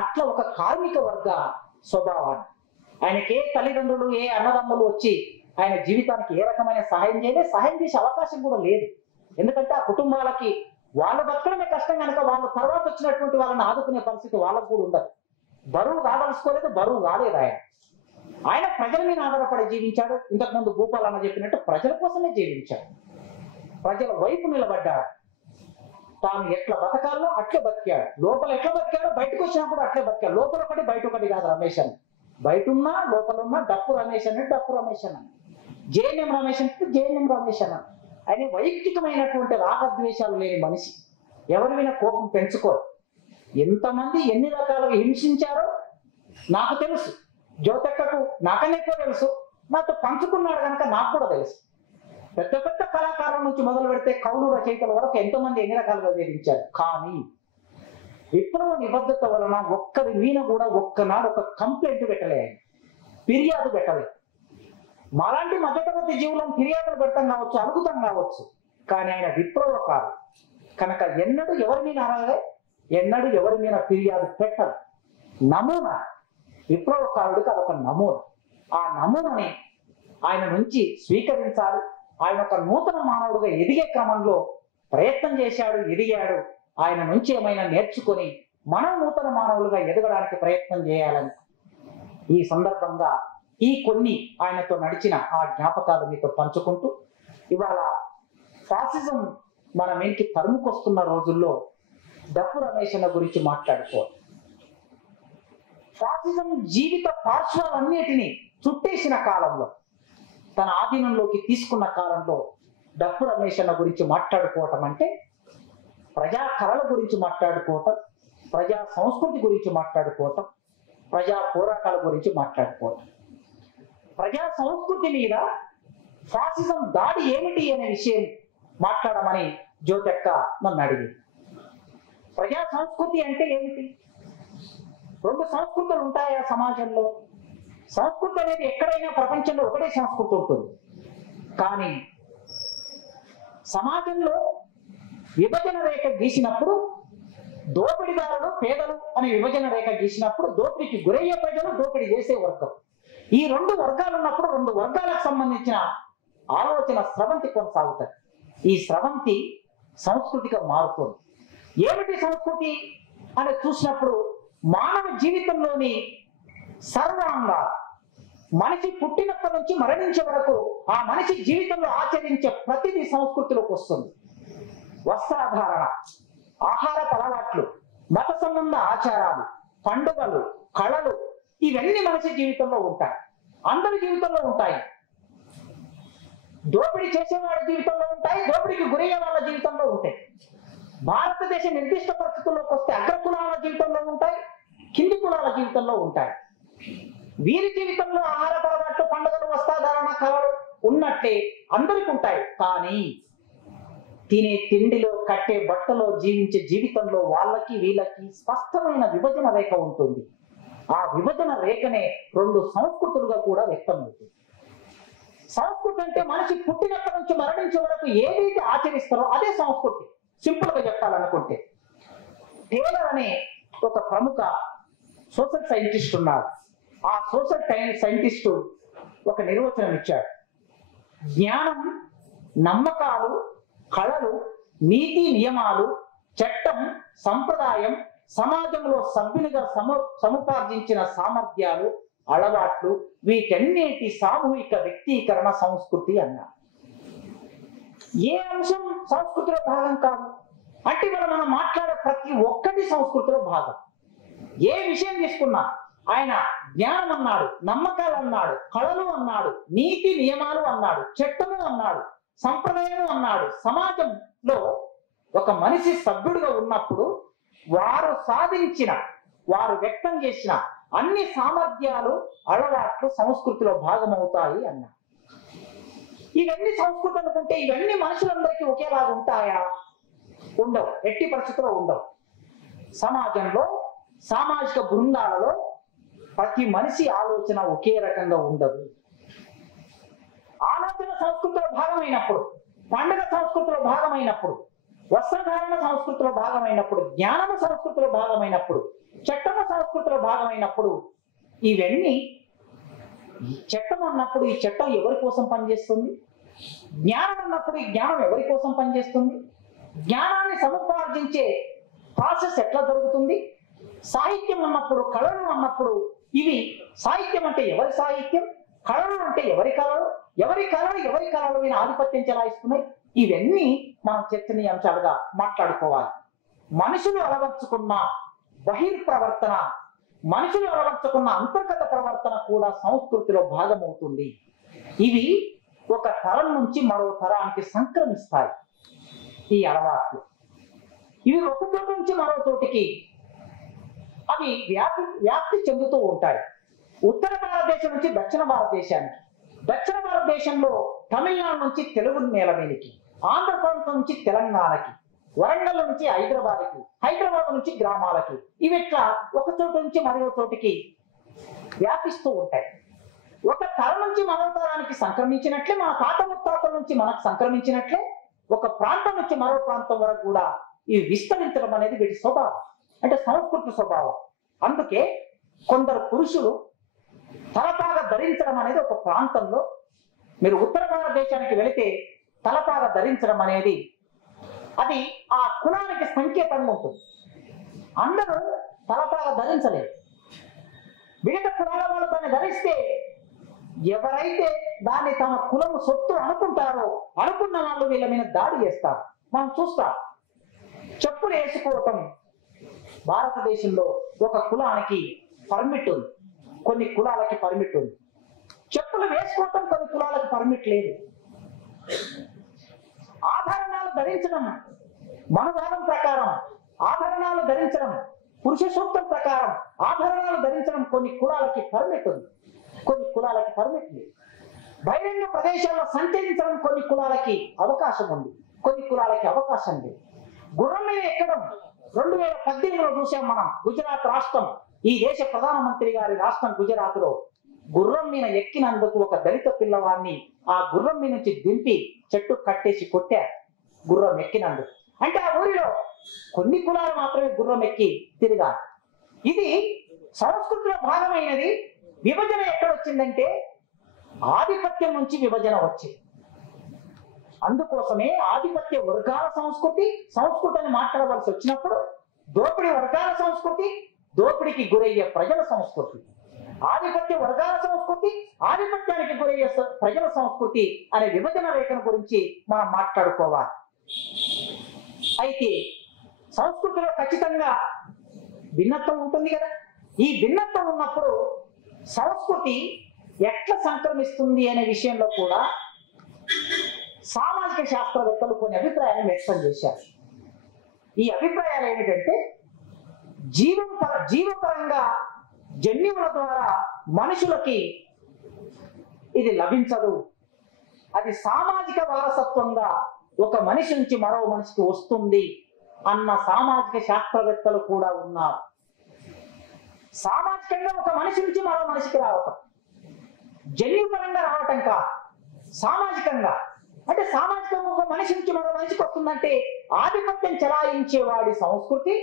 అట్లా ఒక కార్మిక వర్గ స్వభావాన్ని, ఆయనకి ఏ తల్లిదండ్రులు ఏ అన్నదమ్ములు వచ్చి ఆయన జీవితానికి ఏ రకమైన సహాయం సహాయం చేసే అవకాశం కూడా లేదు. ఎందుకంటే ఆ కుటుంబాలకి వాళ్ళు బతకడమే కష్టం కనుక వాళ్ళ తర్వాత వచ్చినటువంటి వాళ్ళని ఆదుకునే పరిస్థితి వాళ్ళకు కూడా ఉండదు. బరువు కాదలుసుకోలేదు, బరువు కాలేదు ఆయన ప్రజల మీద ఆధారపడి జీవించాడు. ఇంతకుముందు భూపాల్ అన్న చెప్పినట్టు ప్రజల కోసమే జీవించాడు, ప్రజల వైపు నిలబడ్డాడు. తాను ఎట్లా బతకాలో అట్లే బతికాడు, లోపల ఎట్లా బతికాడో బయటకు వచ్చినప్పుడు అట్లే బతికాడు. లోపల ఒకటి బయట ఒకటి కాదు రమేష్ అని, బయట ఉన్నా లోపల ఉన్నా డప్పు రమేష్ అని డప్పు రమేష్ అని, జేఎన్ఎం రమేష్ అంటే జేఎన్ఎం రమేష్ అని. ఆయన వైయక్తికమైనటువంటి రాగద్వేషాలు లేని మనిషి, ఎవరి మీద కోపం పెంచుకోరు. ఎంతమంది ఎన్ని రకాలుగా హింసించారో నాకు తెలుసు, జ్యోతక్కకు నాకన్నా ఎక్కువ తెలుసు, నాతో పంచుకున్నాడు కనుక నాకు కూడా తెలుసు. పెద్ద పెద్ద కళాకారుల నుంచి మొదలు పెడితే కవులు రచయితల వరకు ఎంతోమంది ఎన్ని రకాలుగా వేధించారు. కానీ విప్లవ నిబద్ధత వలన ఒక్కరి మీద కూడా ఒక్కనాడు ఒక కంప్లైంట్ పెట్టలే, ఫిర్యాదు పెట్టలేదు. మాలాంటి మధ్యతరగతి జీవులను ఫిర్యాదులు పెడతాం కావచ్చు, అడుగుతాం కావచ్చు, కానీ ఆయన విప్లవకారు కనుక ఎన్నడూ ఎవరి మీద అనాలే, ఎన్నడూ ఎవరి మీద ఫిర్యాదు పెట్టరు. నమూనా విప్లవకారుడికి అదొక నమూనా. ఆ నమూనాని ఆయన నుంచి స్వీకరించాలి. ఆయన ఒక నూతన మానవుడిగా ఎదిగే క్రమంలో ప్రయత్నం చేశాడు, ఎదిగాడు. ఆయన నుంచి ఏమైనా నేర్చుకొని మనం నూతన మానవులుగా ఎదగడానికి ప్రయత్నం చేయాలని ఈ సందర్భంగా ఈ కొన్ని ఆయనతో నడిచిన ఆ జ్ఞాపకాలు మీతో పంచుకుంటూ, ఇవాళ ఫాసిజం మన మీదకి తరుముకొస్తున్న రోజుల్లో డప్పు రమేష్ అన్న గురించి మాట్లాడుకోవాలి. ఫాసిజం జీవిత పార్శ్వాలన్నిటినీ చుట్టేసిన కాలంలో, తన ఆధీనంలోకి తీసుకున్న కాలంలో డప్పు రమేష్ అన్న గురించి మాట్లాడుకోవటం అంటే ప్రజా కళల గురించి మాట్లాడుకోవటం, ప్రజా సంస్కృతి గురించి మాట్లాడుకోవటం, ప్రజా పోరాటాల గురించి మాట్లాడుకోవటం. ప్రజా సంస్కృతి మీద ఫాసిజం దాడి ఏమిటి అనే విషయం మాట్లాడమని జ్యోతక్క నన్ను అడిగింది. ప్రజా సంస్కృతి అంటే ఏమిటి? రెండు సంస్కృతులు ఉంటాయా సమాజంలో? సంస్కృతి అనేది ఎక్కడైనా ప్రపంచంలో ఒకటే సంస్కృతి ఉంటుంది. కానీ సమాజంలో విభజన రేఖ గీసినప్పుడు దోపిడీదారులు పేదలు అనే విభజన రేఖ గీసినప్పుడు దోపిడీకి గురయ్యే ప్రజలు, దోపిడీ చేసే వర్గం, ఈ రెండు వర్గాలు ఉన్నప్పుడు రెండు వర్గాలకు సంబంధించిన ఆలోచన స్రవంతి కొనసాగుతుంది. ఈ స్రవంతి సంస్కృతిగా మారుతుంది. ఏమిటి సంస్కృతి అని చూసినప్పుడు మానవ జీవితంలోని సర్వాంగా మనిషి పుట్టినప్పటి నుంచి మరణించే వరకు ఆ మనిషి జీవితంలో ఆచరించే ప్రతిదీ సంస్కృతిలోకి వస్తుంది. వస్త్రాధారణ, ఆహారపు అలవాట్లు, మత సంబంధ ఆచారాలు, పండుగలు, కళలు, ఇవన్నీ మనిషి జీవితంలో ఉంటాయి, అందరి జీవితంలో ఉంటాయి. దోపిడీ చేసేవాడి జీవితంలో ఉంటాయి, దోపిడీకి గురయ్యే వాళ్ళ జీవితంలో ఉంటాయి. భారతదేశ నిర్దిష్ట పరిస్థితుల్లోకి వస్తే అగ్రకులాల జీవితంలో ఉంటాయి, కింది కులాల జీవితంలో ఉంటాయి. వీరి జీవితంలో ఆహార అలవాట్లు, పండుగలు, వస్త్రధారణ, కళలు ఉన్నట్టే అందరికి ఉంటాయి. కానీ తినే తిండిలో, కట్టే బట్టలో, జీవించే జీవితంలో వాళ్ళకి వీళ్ళకి స్పష్టమైన విభజన రేఖ ఉంటుంది. ఆ విభజన రేఖనే రెండు సంస్కృతులుగా కూడా వ్యక్తమవుతుంది. సంస్కృతి అంటే మనిషి పుట్టినప్పటి నుంచి మరణించే వరకు ఏదైతే ఆచరిస్తారో అదే సంస్కృతి. సింపుల్ గా చెప్పాలనుకుంటే, టేలర్ అనే ఒక ప్రముఖ సోషల్ సైంటిస్ట్ ఉన్నారు. ఆ సోషల్ సైంటిస్టు ఒక నిర్వచనం ఇచ్చాడు. జ్ఞానం, నమ్మకాలు, కళలు, నీతి నియమాలు, చట్టం, సంప్రదాయం, సమాజంలో సభ్యులుగా సముపార్జించిన సామర్థ్యాలు, అలవాట్లు, వీటన్నిటి సామూహిక వ్యక్తీకరణ సంస్కృతి అన్నారు. ఏ అంశం సంస్కృతిలో భాగం కాదు అంటే మనం మాట్లాడే ప్రతి ఒక్కటి సంస్కృతిలో భాగం. ఏ విషయం తీసుకున్నా ఆయన జ్ఞానం అన్నాడు, నమ్మకాలు అన్నాడు, కళలు అన్నాడు, నీతి నియమాలు అన్నాడు, చట్టము అన్నాడు, సంప్రదాయము అన్నాడు. సమాజంలో ఒక మనిషి సభ్యుడిగా ఉన్నప్పుడు వారు సాధించిన, వారు వ్యక్తం చేసిన అన్ని సామర్థ్యాలు, అలవాట్లు సంస్కృతిలో భాగమవుతాయి అన్నాడు. ఇవన్నీ సంస్కృతి అనుకుంటే ఇవన్నీ మనుషులందరికీ ఒకేలాగా ఉంటాయా? ఉండవు, ఎట్టి పరిస్థితుల్లో ఉండవు. సమాజంలో, సామాజిక బృందాలలో ప్రతి మనిషి ఆలోచన ఒకే రకంగా ఉండదు. ఆలోచన సంస్కృతిలో భాగమైనప్పుడు, పండుగ సంస్కృతిలో భాగమైనప్పుడు, వస్త్రధారణ సంస్కృతిలో భాగమైనప్పుడు, జ్ఞానము సంస్కృతిలో భాగమైనప్పుడు, చట్టము సంస్కృతిలో భాగమైనప్పుడు, ఇవన్నీ చట్టం అన్నప్పుడు ఈ చట్టం ఎవరి కోసం పనిచేస్తుంది? జ్ఞానం అన్నప్పుడు ఈ జ్ఞానం ఎవరి కోసం పనిచేస్తుంది? జ్ఞానాన్ని సముపార్జించే ప్రాసెస్ ఎట్లా జరుగుతుంది? సాహిత్యం అన్నప్పుడు, కళలు అన్నప్పుడు, ఇవి సాహిత్యం అంటే ఎవరి సాహిత్యం, కళలు అంటే ఎవరి కళలు, ఎవరి కళలు ఈయన ఆధిపత్యం చెలాయిస్తున్నాయి. ఇవన్నీ మనం చర్చనీయాంశాలుగా మాట్లాడుకోవాలి. మనుషులు అలవర్చుకున్న బహిర్ప్రవర్తన, మనుషులు అలవర్చుకున్న అంతర్గత ప్రవర్తన కూడా సంస్కృతిలో భాగమవుతుంది. ఇవి ఒక తరం నుంచి మరో తరానికి సంక్రమిస్తాయి. ఈ అలవాట్లు ఇవి ఒక చోటు నుంచి మరో చోటికి అవి వ్యాప్తి చెందుతూ ఉంటాయి. ఉత్తర భారతదేశం నుంచి దక్షిణ భారతదేశానికి, దక్షిణ భారతదేశంలో తమిళనాడు నుంచి తెలుగు నేల మీదకి, ఆంధ్రప్రదేశ్ నుంచి తెలంగాణకి, వరంగల్ నుంచి హైదరాబాద్కి, హైదరాబాద్ నుంచి గ్రామాలకి, ఇవి ఇట్లా ఒక చోటు నుంచి మరో చోటికి వ్యాపిస్తూ ఉంటాయి. ఒక తరం నుంచి మరో తరానికి సంక్రమించినట్లే, మన తాత ముత్తాతల నుంచి మనకు సంక్రమించినట్లే, ఒక ప్రాంతం నుంచి మరో ప్రాంతం వరకు కూడా ఇవి విస్తరించడం అనేది వీటి స్వభావం, అంటే సంస్కృతి స్వభావం. అందుకే కొందరు పురుషులు తలపాగా ధరించడం అనేది ఒక ప్రాంతంలో, మీరు ఉత్తర భారతదేశానికి వెళితే తలపాగా ధరించడం అనేది అది ఆ కులానికి సంకేతంగా ఉంటుంది. అందరూ తలపాగా ధరించలేదు. మిగతా కులాల వాళ్ళు దాన్ని ధరిస్తే ఎవరైతే దాన్ని తమ కులము సొత్తు అనుకుంటారో అనుకున్న వాళ్ళు వీళ్ళ మీద దాడి చేస్తారు. మనం చూస్తాం. చెప్పులు వేసుకోవటం భారతదేశంలో ఒక కులానికి పర్మిట్ ఉంది, కొన్ని కులాలకి పర్మిట్ ఉంది. చెప్పులు వేసుకోవటం కొన్ని కులాలకు పర్మిట్ లేదు. ఆభరణాలు ధరించడం మనుభావం ప్రకారం, ఆభరణాలు ధరించడం పురుష సూక్తం ప్రకారం ఆభరణాలు ధరించడం కొన్ని కులాలకి పర్మిట్ ఉంది, కొన్ని కులాలకి పర్మిట్ లేదు. బహిరంగ ప్రదేశాల్లో సంచరించడం కొన్ని కులాలకి అవకాశం ఉంది, కొన్ని కులాలకి అవకాశం లేదు. గుర్రం మీద ఎక్కడం 2018లో చూసాం మనం. గుజరాత్ రాష్ట్రం, ఈ దేశ ప్రధానమంత్రి గారి రాష్ట్రం గుజరాత్ లో గుర్రం మీద ఎక్కినందుకు ఒక దళిత పిల్లవాడిని ఆ గుర్రం మీద నుంచి దింపి చెట్టు కట్టేసి కొట్టారు, గుర్రం ఎక్కినందుకు. అంటే ఆ ఊరిలో కొన్ని కులాలు మాత్రమే గుర్రం ఎక్కి తిరిగారు. ఇది సంస్కృతిలో భాగమైనది. విభజన ఎక్కడొచ్చిందంటే ఆధిపత్యం నుంచి విభజన వచ్చింది. అందుకోసమే ఆధిపత్య వర్గాల సంస్కృతి అని మాట్లాడవలసి వచ్చినప్పుడు దోపిడీ వర్గాల సంస్కృతి, దోపిడీకి గురయ్యే ప్రజల సంస్కృతి, ఆధిపత్య వర్గాల సంస్కృతి, ఆధిపత్యానికి గురయ్యే ప్రజల సంస్కృతి అనే విభజన రేఖను గురించి మనం మాట్లాడుకోవాలి. అయితే సంస్కృతిలో ఖచ్చితంగా భిన్నత్వం ఉంటుంది కదా. ఈ భిన్నత్వం ఉన్నప్పుడు సంస్కృతి ఎట్లా సంక్రమిస్తుంది అనే విషయంలో కూడా సామాజిక శాస్త్రవేత్తలు కొన్ని అభిప్రాయాలను వ్యక్తం చేశారు. ఈ అభిప్రాయాలు ఏమిటంటే జీవపరంగా జన్యువుల ద్వారా మనుషులకి ఇది లభించదు, అది సామాజిక వారసత్వంగా ఒక మనిషి నుంచి మరో మనిషికి వస్తుంది అన్న సామాజిక శాస్త్రవేత్తలు కూడా ఉన్నారు. సామాజికంగా ఒక మనిషి నుంచి మరో మనిషికి రావటం, జన్యుపరంగా రావటం కాదు, సామాజికంగా. అంటే సామాజికంగా ఒక మనిషి నుంచి మరో మనిషికి వస్తుందంటే ఆధిపత్యం చెలాయించే వాడి సంస్కృతి,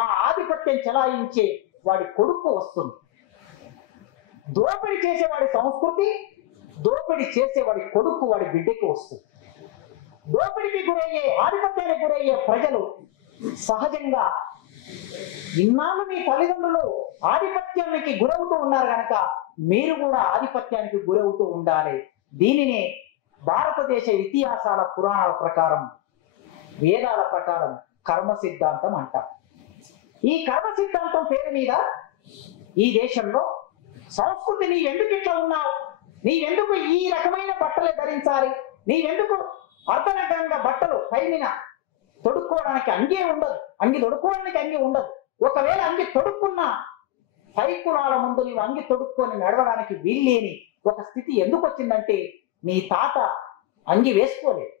ఆ ఆధిపత్యం చెలాయించే వాడి కొడుకు వస్తుంది. దోపిడీ చేసేవాడి సంస్కృతి, దోపిడీ చేసేవాడి కొడుకు వాడి బిడ్డకి వస్తుంది. దోపిడీకి గురయ్యే, ఆధిపత్యానికి గురయ్యే ప్రజలు సహజంగా ఇన్నాళ్ళు మీ తల్లిదండ్రులు ఆధిపత్యానికి గురవుతూ ఉన్నారు కనుక మీరు కూడా ఆధిపత్యానికి గురవుతూ ఉండాలి. దీనినే భారతదేశ ఇతిహాసాల పురాణాల ప్రకారం, వేదాల ప్రకారం కర్మ సిద్ధాంతం అంటారు. ఈ కర్మ సిద్ధాంతం పేరు మీద ఈ దేశంలో సంస్కృతి, నీవెందుకు ఇట్లా ఉన్నావు, నీవెందుకు ఈ రకమైన బట్టలే ధరించాలి, నీవెందుకు అర్ధనగ్నంగా బట్టలు పై మీద తొడుక్కోవడానికి అంగే ఉండదు, అంగి తొడుక్కోవడానికి అంగి ఉండదు. ఒకవేళ అంగి తొడుక్కున్నా పై కులాల ముందు నీవు అంగి తొడుక్కొని నడవడానికి వీల్లేని ఒక స్థితి ఎందుకు వచ్చిందంటే నీ తాత అంగి వేసుకోలేదు,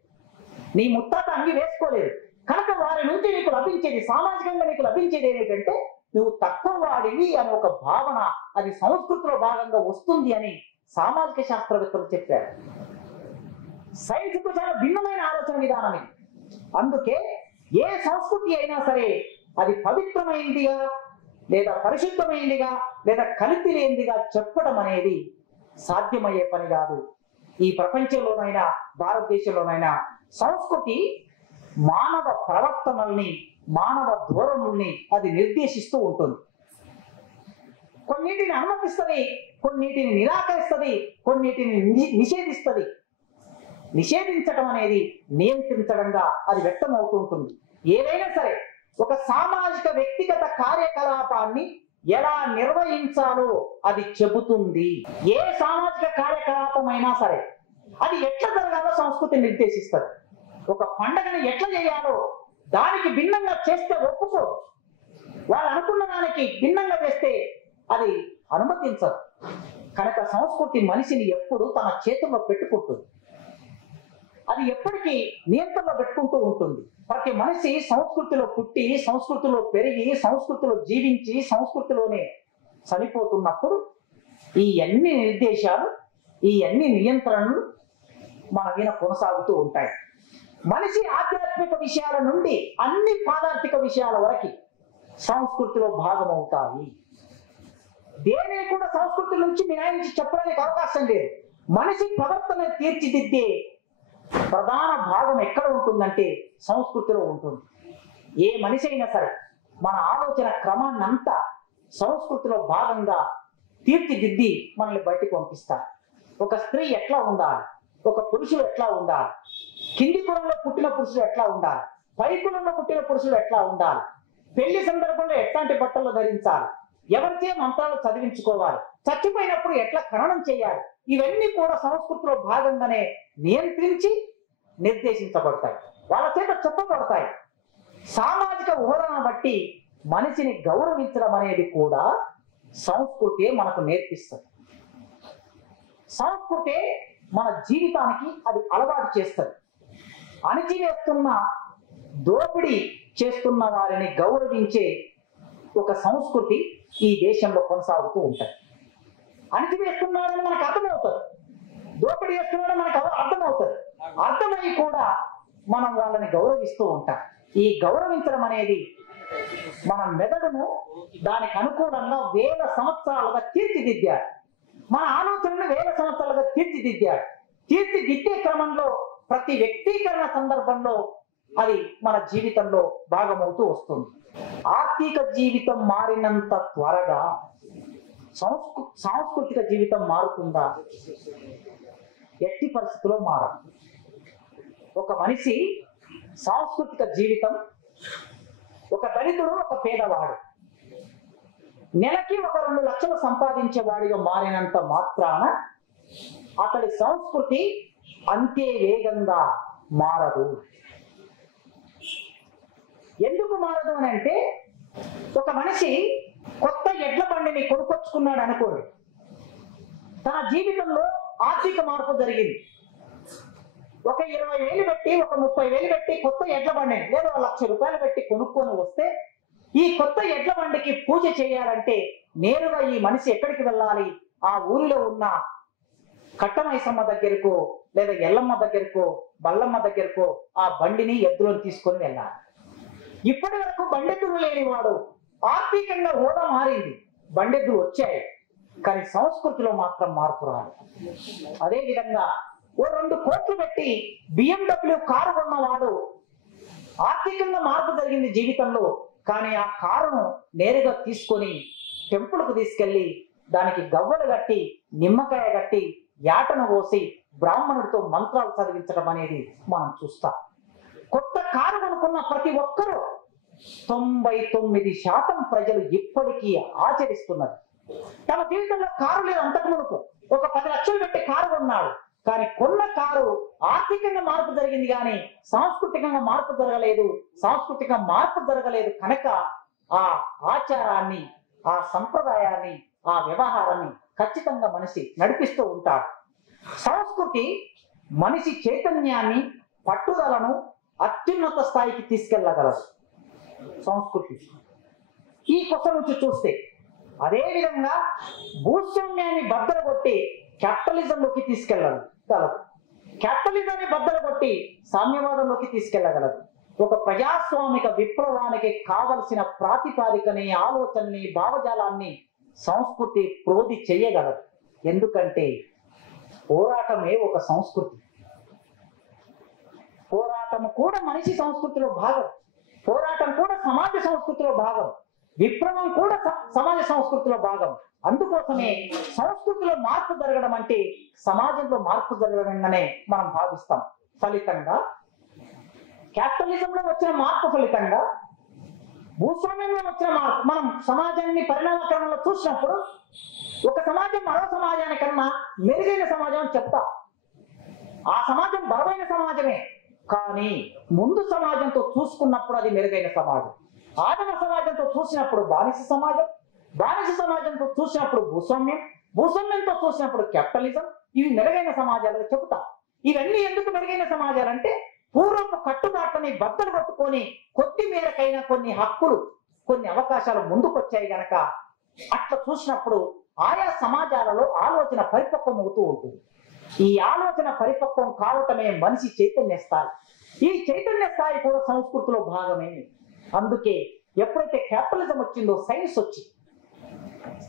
నీ ముత్తాత అంగి వేసుకోలేదు కనుక వారి నుంచి నీకు లభించేది, సామాజికంగా నీకు లభించేది ఏమిటంటే నువ్వు తక్కువ వాడివి అనే ఒక భావన, అది సంస్కృతిలో భాగంగా వస్తుంది అని సామాజిక శాస్త్రవేత్తలు చెప్పారు. సైన్స్కు చాలా భిన్నమైన ఆలోచన విధానం ఇది. అందుకే ఏ సంస్కృతి అయినా సరే అది పవిత్రమైందిగా లేదా పరిశుద్ధమైందిగా లేదా కలిపి లేనిదిగా చెప్పడం అనేది సాధ్యమయ్యే పని కాదు. ఈ ప్రపంచంలోనైనా భారతదేశంలోనైనా సంస్కృతి మానవ ప్రవర్తనల్ని, మానవ ధోరణుల్ని అది నిర్దేశిస్తూ ఉంటుంది. కొన్నిటిని అనుమతిస్తుంది, కొన్నిటిని నిరాకరిస్తుంది, కొన్నిటిని నిషేధిస్తుంది. నిషేధించడం అనేది నియంత్రించడంగా అది వ్యక్తం అవుతూ ఉంటుంది. ఏదైనా సరే ఒక సామాజిక వ్యక్తిగత కార్యకలాపాన్ని ఎలా నిర్వహించాలో అది చెబుతుంది. ఏ సామాజిక కార్యకలాపమైనా సరే అది ఎట్లా జరగాలో సంస్కృతి నిర్దేశిస్తుంది. ఒక పండగను ఎట్లా చేయాలో దానికి భిన్నంగా చేస్తే ఒప్పుకో, వాళ్ళు అనుకున్న దానికి భిన్నంగా చేస్తే అది అనుమతించదు. కనుక సంస్కృతి మనిషిని ఎప్పుడు తన చేతుల్లో పెట్టుకుంటుంది, అది ఎప్పటికీ నియంత్రణలో పెట్టుకుంటూ ఉంటుంది. ప్రతి మనిషి సంస్కృతిలో పుట్టి, సంస్కృతిలో పెరిగి, సంస్కృతిలో జీవించి, సంస్కృతిలోనే చనిపోతున్నప్పుడు ఈ అన్ని నిర్దేశాలు, ఈ అన్ని నియంత్రణలు మన మీద కొనసాగుతూ ఉంటాయి. మనిషి ఆధ్యాత్మిక విషయాల నుండి అన్ని పాదార్థిక విషయాల వరకు సంస్కృతిలో భాగమవుతాయి. దేనిని కూడా సంస్కృతి నుంచి మినహాయించి చెప్పడానికి అవకాశం లేదు. మనిషి ప్రవర్తన తీర్చిదిద్దే ప్రధాన భాగం ఎక్కడ ఉంటుందంటే సంస్కృతిలో ఉంటుంది. ఏ మనిషి అయినా సరే మన ఆలోచన క్రమాన్నంతా సంస్కృతిలో భాగంగా తీర్చిదిద్ది మనల్ని బయటికి పంపిస్తారు. ఒక స్త్రీ ఎట్లా ఉండాలి, ఒక పురుషుడు ఎట్లా ఉండాలి, కింది కులంలో పుట్టిన పురుషుడు ఎట్లా ఉండాలి, పై కులంలో పుట్టిన పురుషుడు ఎట్లా ఉండాలి, పెళ్లి సందర్భంలో ఎట్లాంటి బట్టలు ధరించాలి, ఎవరిచే మంత్రాలు చదివించుకోవాలి, చచ్చిపోయినప్పుడు ఎట్లా ఖననం చేయాలి, ఇవన్నీ కూడా సంస్కృతిలో భాగంగానే నియంత్రించి నిర్దేశించబడతాయి, వాళ్ళ చేత చెప్పబడతాయి. సామాజిక ఊహలను బట్టి మనిషిని గౌరవించడం అనేది కూడా సంస్కృతే మనకు నేర్పిస్తుంది. సంస్కృతే మన జీవితానికి అది అలవాటు చేస్తుంది. అణిచివేస్తున్న, దోపిడీ చేస్తున్న వారిని గౌరవించే ఒక సంస్కృతి ఈ దేశంలో కొనసాగుతూ ఉంటుంది. అణిచివేస్తున్నాడని మనకు అర్థమవుతుంది, దోపిడీ చేస్తున్నాడని మనకు అర్థమవుతుంది. అర్థమై కూడా మనం వాళ్ళని గౌరవిస్తూ ఉంటాం. ఈ గౌరవించడం అనేది మన మెదడును దానికి అనుకూలంగా వేల సంవత్సరాలుగా తీర్చిదిద్దాడు. మన ఆలోచనను వేల సంవత్సరాలుగా తీర్చిదిద్దాడు. తీర్చిదిద్దే క్రమంలో ప్రతి వ్యక్తీకరణ సందర్భంలో అది మన జీవితంలో భాగమవుతూ వస్తుంది. ఆర్థిక జీవితం మారినంత త్వరగా సాంస్కృతిక జీవితం మారుతుందా? ఎట్టి పరిస్థితుల్లో మారదు. ఒక మనిషి సాంస్కృతిక జీవితం, ఒక దళితుడు, ఒక పేదవాడు నెలకి 1-2 లక్షలు సంపాదించే వాడిగా మారినంత మాత్రాన అతడి సంస్కృతి అంతే వేగంగా మారదు. ఎందుకు మారదు అని అంటే, ఒక మనిషి కొత్త ఎడ్ల బండిని కొనుక్కొచ్చుకున్నాడు అనుకోండి, తన జీవితంలో ఆర్థిక మార్పు జరిగింది. ఒక 20,000 పెట్టి, ఒక 30,000 పెట్టి కొత్త ఎడ్ల బండిని లేదా 1,00,000 రూపాయలు పెట్టి కొనుక్కొని వస్తే, ఈ కొత్త ఎడ్ల బండికి పూజ చేయాలంటే నేరుగా ఈ మనిషి ఎక్కడికి వెళ్ళాలి? ఆ ఊరిలో ఉన్న కట్టమైసమ్మ దగ్గరకో లేదా ఎల్లమ్మ దగ్గరకో బల్లమ్మ దగ్గరకో ఆ బండిని ఎద్దులను తీసుకొని వెళ్ళాలి. ఇప్పటి వరకు బండెద్దులు లేనివాడు ఆర్థికంగా హోదా మారింది, బండెద్దులు వచ్చాయి, కానీ సంస్కృతిలో మాత్రం మార్పు రాదు. అదేవిధంగా 2 కోట్లు పెట్టి BMW కారు కొన్నవాడు ఆర్థికంగా మార్పు జరిగింది జీవితంలో, కానీ ఆ కారును నేరుగా తీసుకొని టెంపుల్కు తీసుకెళ్లి దానికి గవ్వలు కట్టి, నిమ్మకాయ కట్టి, యాటను పోసి బ్రాహ్మణుడితో మంత్రాలు చదివించడం అనేది మనం చూస్తాం. కొత్త కారు కొనుక్కున్న ప్రతి ఒక్కరూ 99% ప్రజలు ఇప్పటికీ ఆచరిస్తున్నారు. తమ జీవితంలో కారు లేదు అంతకు మునుపు ఒక 10 లక్షలు పెట్టి కారు కొన్నాడు, కానీ కొన్న కారు ఆర్థికంగా మార్పు జరిగింది కానీ సాంస్కృతికంగా మార్పు జరగలేదు. సాంస్కృతిక మార్పు జరగలేదు కనుక ఆ ఆచారాన్ని, ఆ సంప్రదాయాన్ని, ఆ వ్యవహారాన్ని ఖచ్చితంగా మనిషి నడిపిస్తూ ఉంటాడు. సంస్కృతి మనిషి చైతన్యాన్ని, పట్టుదలను అత్యున్నత స్థాయికి తీసుకెళ్ళగలదు. సంస్కృతి ఈ కొత్త నుంచి చూస్తే అదేవిధంగా భూస్వామ్యాన్ని బద్దలు కొట్టి క్యాపిటలిజంలోకి తీసుకెళ్ళగలదు, క్యాపిటలిజాన్ని బద్దలు కొట్టి సామ్యవాదంలోకి తీసుకెళ్ళగలదు. ఒక ప్రజాస్వామిక విప్లవానికి కావలసిన ప్రాతిపాదికని, ఆలోచనని, భావజాలాన్ని సంస్కృతి ప్రోధి చేయగలదు. ఎందుకంటే పోరాటమే ఒక సంస్కృతి. పోరాటం కూడా మనిషి సంస్కృతిలో భాగం, పోరాటం కూడా సమాజ సంస్కృతిలో భాగం, విప్లవం కూడా సమాజ సంస్కృతిలో భాగం. అందుకోసమే సంస్కృతిలో మార్పు జరగడం అంటే సమాజంలో మార్పు జరగడంగానే మనం భావిస్తాం. ఫలితంగా క్యాపిటలిజంలో వచ్చిన మార్పు ఫలితంగా భూస్వామ్యంలో వచ్చిన మార్పు మనం సమాజాన్ని పరిణామక్రమంలో చూసినప్పుడు ఒక సమాజం మరో సమాజానికన్నా మెరుగైన సమాజం అని చెప్తా. ఆ సమాజం బలమైన సమాజమే, కానీ ముందు సమాజంతో చూసుకున్నప్పుడు అది మెరుగైన సమాజం. ఆదిమ సమాజంతో చూసినప్పుడు బానిస సమాజం, బానిస సమాజంతో చూసినప్పుడు భూస్వామ్యం, భూస్వామ్యంతో చూసినప్పుడు క్యాపిటలిజం. ఇవి మెరుగైన సమాజాలుగా చెబుతాం. ఇవన్నీ ఎందుకు మెరుగైన సమాజాలంటే పూర్వపు కట్టుబాట్లని బద్దలు పట్టుకొని కొద్ది మేరకైనా కొన్ని హక్కులు, కొన్ని అవకాశాలు ముందుకొచ్చాయి గనక అట్లా చూసినప్పుడు ఆయా సమాజాలలో ఆలోచన పరిపక్వం అవుతూ ఉంటుంది. ఈ ఆలోచన పరిపక్వం కావటమే మనిషి చైతన్య స్థాయి. ఈ చైతన్య స్థాయి కూడా సంస్కృతిలో భాగమే. అందుకే ఎప్పుడైతే క్యాపిటలిజం వచ్చిందో సైన్స్ వచ్చింది.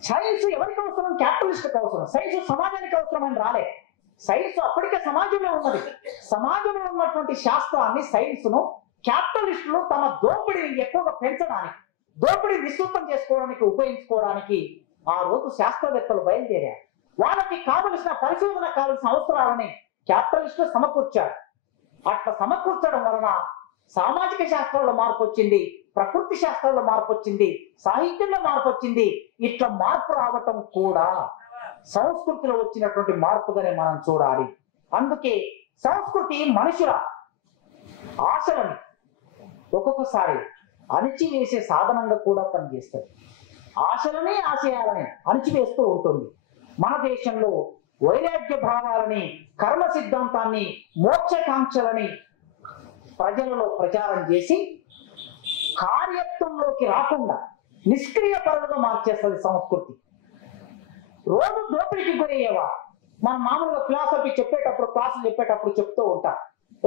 సైన్స్ ఎవరికి అవసరం? క్యాపిటలిస్ట్కి అవసరం. సైన్స్ సమాజానికి అవసరమని రాలే. సైన్స్ అప్పటికే సమాజంలో ఉన్నది. సమాజంలో ఉన్నటువంటి శాస్త్రాన్ని, సైన్స్ ను క్యాపిటలిస్టులు తమ దోపిడీని ఎక్కువగా పెంచడానికి, దోపిడీ విస్తృతం చేసుకోవడానికి, ఉపయోగించుకోవడానికి ఆ రోజు శాస్త్రవేత్తలు బయలుదేరారు. వాళ్ళకి కావలసిన పరిశోధన కావలసిన అవసరాలని క్యాపిటలిస్టులు సమకూర్చారు. అట్లా సమకూర్చడం వలన సామాజిక శాస్త్రంలో మార్పు వచ్చింది, ప్రకృతి శాస్త్రంలో మార్పు వచ్చింది, సాహిత్యంలో మార్పు వచ్చింది. ఇట్లా మార్పు రావటం కూడా సంస్కృతిలో వచ్చినటువంటి మార్పుగానే మనం చూడాలి. అందుకే సంస్కృతి మనుషుల ఆశలని ఒక్కొక్కసారి అణిచివేసే సాధనంగా కూడా పనిచేస్తుంది. ఆశలని, ఆశయాలని అణిచివేస్తూ ఉంటుంది. మన దేశంలో వైరాగ్య భావాలని, కర్మ సిద్ధాంతాన్ని, మోక్షకాంక్షలని ప్రజలలో ప్రచారం చేసి కార్యత్వంలోకి రాకుండా నిష్క్రియ పరులుగా మార్చేస్తుంది సంస్కృతి. రోజు దోపిడికి గురయ్యేవా? మన మామూలుగా ఫిలాసఫీ చెప్పేటప్పుడు, క్లాసులు చెప్పేటప్పుడు చెప్తూ ఉంటాం.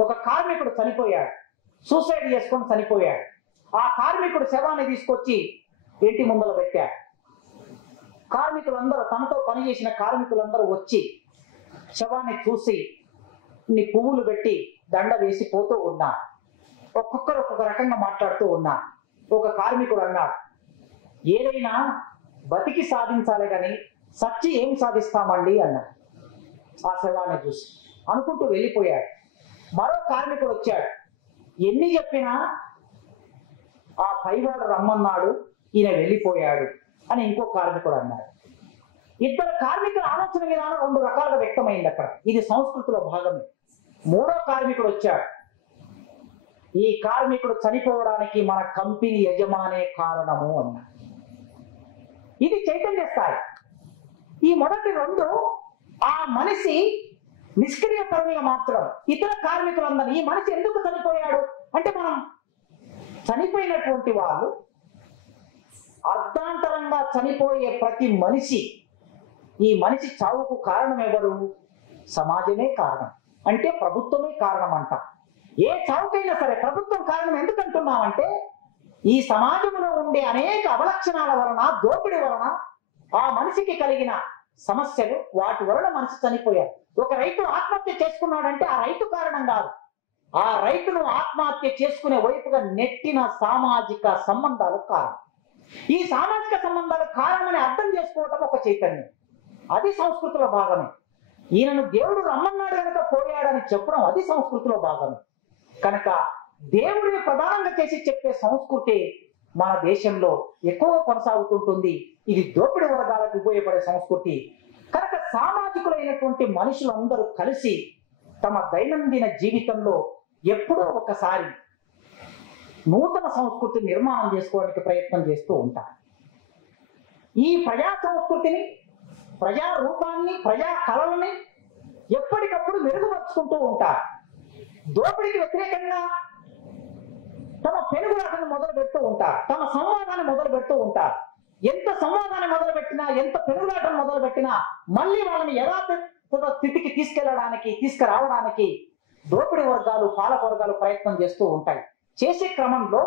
ఒక కార్మికుడు చనిపోయాడు, సూసైడ్ చేసుకొని చనిపోయాడు. ఆ కార్మికుడు శవాన్ని తీసుకొచ్చి ఇంటి ముందర పెట్టాడు. కార్మికులందరూ, తనతో పనిచేసిన కార్మికులందరూ వచ్చి శవాన్ని చూసి పువ్వులు పెట్టి దండ వేసి పోతూ ఉన్నా. ఒక్కొక్కరు ఒక్కొక్క రకంగా మాట్లాడుతూ ఉన్నా. ఒక కార్మికుడు అన్నాడు, ఏదైనా బతికి సాధించాలి కానీ సచ్చి ఏం సాధిస్తామండి అన్నాడు. ఆ శవాన్ని చూసి అనుకుంటూ వెళ్ళిపోయాడు. మరో కార్మికుడు వచ్చాడు, ఎన్ని చెప్పినా ఆ పైవాడు రమ్మన్నాడు, ఈయన వెళ్ళిపోయాడు అని ఇంకో కార్మికుడు అన్నాడు. ఇద్దరు కార్మికుల ఆలోచన విధానం రెండు రకాలుగా వ్యక్తమైంది అక్కడ. ఇది సంస్కృతిలో భాగమే. మూడో కార్మికుడు వచ్చాడు, ఈ కార్మికుడు చనిపోవడానికి మన కంపెనీ యజమానే కారణము అన్నాడు. ఇది చైతన్య స్థాయి. ఈ మొదటి రెండు ఆ మనిషి నిష్క్రియ పరునిగా మార్చడం. ఇతర కార్మికులందరూ ఈ మనిషి ఎందుకు చనిపోయాడు అంటే, మనం చనిపోయినటువంటి వాళ్ళు అర్ధాంతరంగా చనిపోయే ప్రతి మనిషి, ఈ మనిషి చావుకు కారణం ఎవరు? సమాజమే కారణం, అంటే ప్రభుత్వమే కారణం అంట. ఏ చావుకైనా సరే ప్రభుత్వం కారణం. ఎందుకు అంటున్నామంటే, ఈ సమాజంలో ఉండే అనేక అవలక్షణాల వలన, దోపిడీ వలన ఆ మనిషికి కలిగిన సమస్యలు, వాటి వలన మనిషి చనిపోయాడు. ఒక రైతు ఆత్మహత్య చేసుకున్నాడంటే ఆ రైతు కారణం కాదు, ఆ రైతును ఆత్మహత్య చేసుకునే వైపుగా నెట్టిన సామాజిక సంబంధాలు కారణం. ఈ సామాజిక సంబంధాలు కారణమని అర్థం చేసుకోవటం ఒక చైతన్యం. అది సంస్కృతిలో భాగమే. ఈయనను దేవుడు రమ్మన్నాడు కనుక పోయాడని చెప్పడం అది సంస్కృతిలో భాగమే. కనుక దేవుడిని ప్రధానంగా చేసి చెప్పే సంస్కృతి మన దేశంలో ఎక్కువగా కొనసాగుతుంటుంది. ఇది దోపిడీ వర్గాలకు ఉపయోగపడే సంస్కృతి. కనుక సామాజికులైనటువంటి మనుషులందరూ కలిసి తమ దైనందిన జీవితంలో ఎప్పుడో ఒకసారి నూతన సంస్కృతి నిర్మాణం చేసుకోవడానికి ప్రయత్నం చేస్తూ ఉంటారు. ఈ ప్రజా సంస్కృతిని, ప్రజా రూపాన్ని, ప్రజా కళలని ఎప్పటికప్పుడు మెరుగుపరుచుకుంటూ ఉంటారు. దోపిడీకి వ్యతిరేకంగా తమ పెనుగులాటను మొదలు పెడుతూ ఉంటారు, తమ సంవాదాన్ని మొదలు పెడుతూ ఉంటారు. ఎంత సంవాదాన్ని మొదలు పెట్టినా, ఎంత పెనుగులాటను మొదలు పెట్టినా మళ్ళీ వాళ్ళని యథాతథ స్థితికి తీసుకురావడానికి దోపిడీ వర్గాలు, పాలక వర్గాలు ప్రయత్నం చేస్తూ ఉంటాయి. చేసే క్రమంలో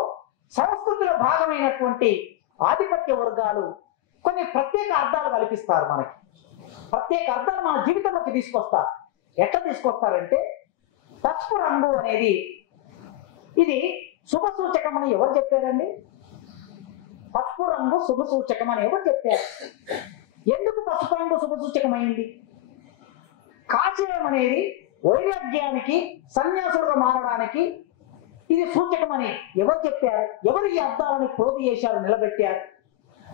సంస్కృతిలో భాగమైనటువంటి ఆధిపత్య వర్గాలు కొన్ని ప్రత్యేక అర్థాలు కల్పిస్తారు. మనకి ప్రత్యేక అర్థాలు మన జీవితంలోకి తీసుకొస్తారు. ఎట్లా తీసుకొస్తారంటే, పసుపు రంగు అనేది ఇది శుభ సూచకం అని ఎవరు చెప్పారండి? పసుపు రంగు శుభ సూచకం అని ఎవరు చెప్పారు? ఎందుకు పసుపు రంగు శుభ సూచకమైంది? కాషాయం అనేది వైరాగ్యానికి, సన్యాసులుగా మారడానికి ఇది సూచకమని ఎవరు చెప్పారు? ఎవరు ఈ అర్థాలను ప్రోధి చేశారు, నిలబెట్టారు?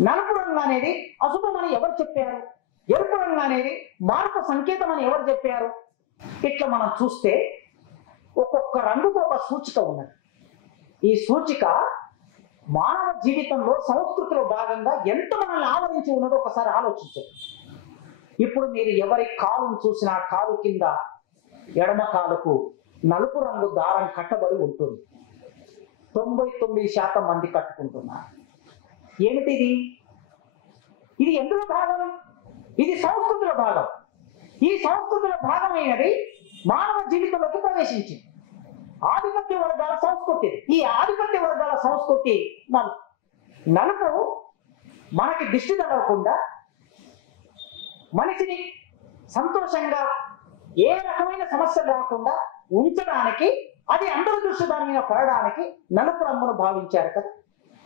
నలుపు రంగు అనేది అశుభమని ఎవరు చెప్పారు? ఎరుపు రంగు అనేది మార్పు సంకేతం అని ఎవరు చెప్పారు? ఇట్లా మనం చూస్తే ఒక్కొక్క రంగుకు ఒక సూచిక ఉన్నది. ఈ సూచిక మానవ జీవితంలో, సంస్కృతిలో భాగంగా ఎంత మనల్ని ఆవరించి ఉన్నదో ఒకసారి ఆలోచించండి. ఇప్పుడు మీరు ఎవరి కాలును చూసినా కాలు కింద ఎడమ కాలుకు నలుపు రంగు దారం కట్టబడి ఉంటుంది. 99% మంది కట్టుకుంటున్నారు. ఏమిటిది? ఇది ఎందులో భాగం? ఇది సంస్కృతిలో భాగం. ఈ సంస్కృతిలో భాగమైనది మానవ జీవితంలోకి ప్రవేశించింది. ఆధిపత్య వర్గాల సంస్కృతి. ఈ ఆధిపత్య వర్గాల సంస్కృతి నలుపు మనకి దిష్టి తగలకుండా, మనిషిని సంతోషంగా, ఏ రకమైన సమస్యలు రాకుండా ఉంచడానికి, అది అందరి దృష్టి దాని మీద పడడానికి నలుపు రంగును భావించారు కదా.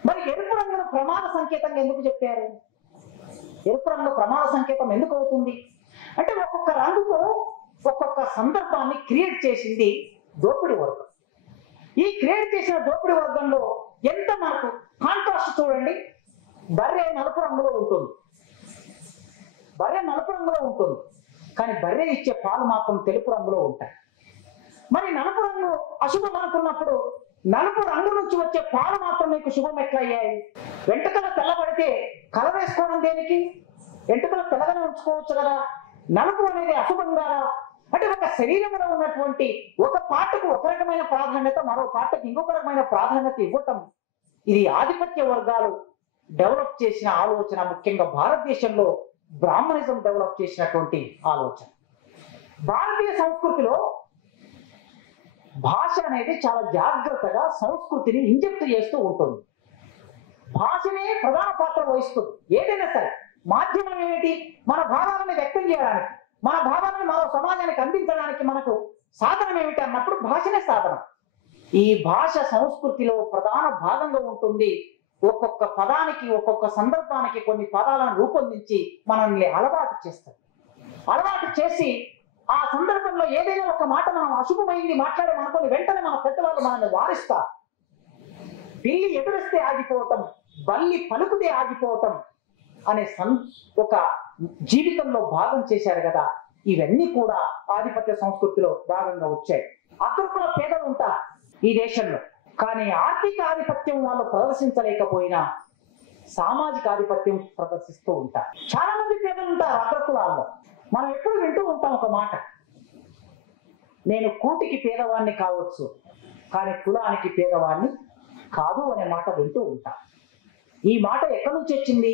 మరి ఎరుపు రంగును ప్రమాద సంకేతంగా ఎందుకు చెప్పారు? ఎరుపు రంగు ప్రమాద సంకేతం ఎందుకు అవుతుంది అంటే, ఒక్కొక్క రంగుకు ఒక్కొక్క సందర్భాన్ని క్రియేట్ చేసింది దోపిడీ వర్గం. ఈ క్రియేట్ చేసిన దోపిడీ వర్గంలో ఎంత మనకు కాంట్రాస్ట్ చూడండి. బర్రె నలుపు రంగులో ఉంటుంది. బర్రె నలుపు రంగులో ఉంటుంది, కానీ బర్రె ఇచ్చే పాలు మాత్రం తెలుపు రంగులో ఉంటాయి. మరి నలుపు రంగు అశుభం అనుకున్నప్పుడు నలుపు రంగు నుంచి వచ్చే పాలు మాత్రం మీకు శుభం ఎట్లయ్యాయి? వెంట్రుకలు తెల్లబడితే కల వేసుకోవడం దేనికి? వెంట్రుకలు తెల్లగానే ఉంచుకోవచ్చు కదా. నలుపు అనేది అశుభం కాదా? అంటే ఒక శరీరంలో ఉన్నటువంటి ఒక పార్ట్కు ఒక రకమైన ప్రాధాన్యత, మరో పార్ట్కి ఇంకొక రకమైన ప్రాధాన్యత ఇవ్వటం, ఇది ఆధిపత్య వర్గాలు డెవలప్ చేసిన ఆలోచన. ముఖ్యంగా భారతదేశంలో బ్రాహ్మణిజం డెవలప్ చేసినటువంటి ఆలోచన. భారతీయ సంస్కృతిలో భాష అనేది చాలా జాగ్రత్తగా సంస్కృతిని ఇంజెక్ట్ చేస్తూ ఉంటుంది. భాషనే ప్రధాన పాత్ర వహిస్తుంది. ఏదైనా సరే మాధ్యమం ఏమిటి? మన భావాలను వ్యక్తం చేయడానికి, మన భావాలను మరో సమాజానికి అందించడానికి మనకు సాధనం ఏమిటి అన్నప్పుడు భాషనే సాధనం. ఈ భాష సంస్కృతిలో ప్రధాన భాగంగా ఉంటుంది. ఒక్కొక్క పదానికి, ఒక్కొక్క సందర్భానికి కొన్ని పదాలను రూపొందించి మనల్ని అలవాటు చేస్తారు. అలవాటు చేసి ఆ సందర్భంలో ఏదైనా ఒక మాట మనం అశుభమైంది మాట్లాడమనుకొని వెంటనే మన పెద్దవాళ్ళు మనల్ని వారిస్తారు. పిల్లి ఎదురిస్తే ఆగిపోవటం, బల్లి పలుకుతే ఆగిపోవటం అనే ఒక జీవితంలో భాగం చేశారు కదా. ఇవన్నీ కూడా ఆధిపత్య సంస్కృతిలో భాగంగా వచ్చాయి. అగ్రకుల పేదలు ఉంటారు ఈ దేశంలో, కానీ ఆర్థిక ఆధిపత్యం వాళ్ళు ప్రదర్శించలేకపోయినా సామాజిక ఆధిపత్యం ప్రదర్శిస్తూ ఉంటారు. చాలా మంది పేదలు ఉంటారు అగ్రకులాల్లో. మనం ఎప్పుడు వింటూ ఉంటాం ఒక మాట, నేను కూటికి పేదవాడిని కావచ్చు కానీ కులానికి పేదవాడిని కాదు అనే మాట వింటూ ఉంటాం. ఈ మాట ఎక్కడి నుంచి వచ్చింది?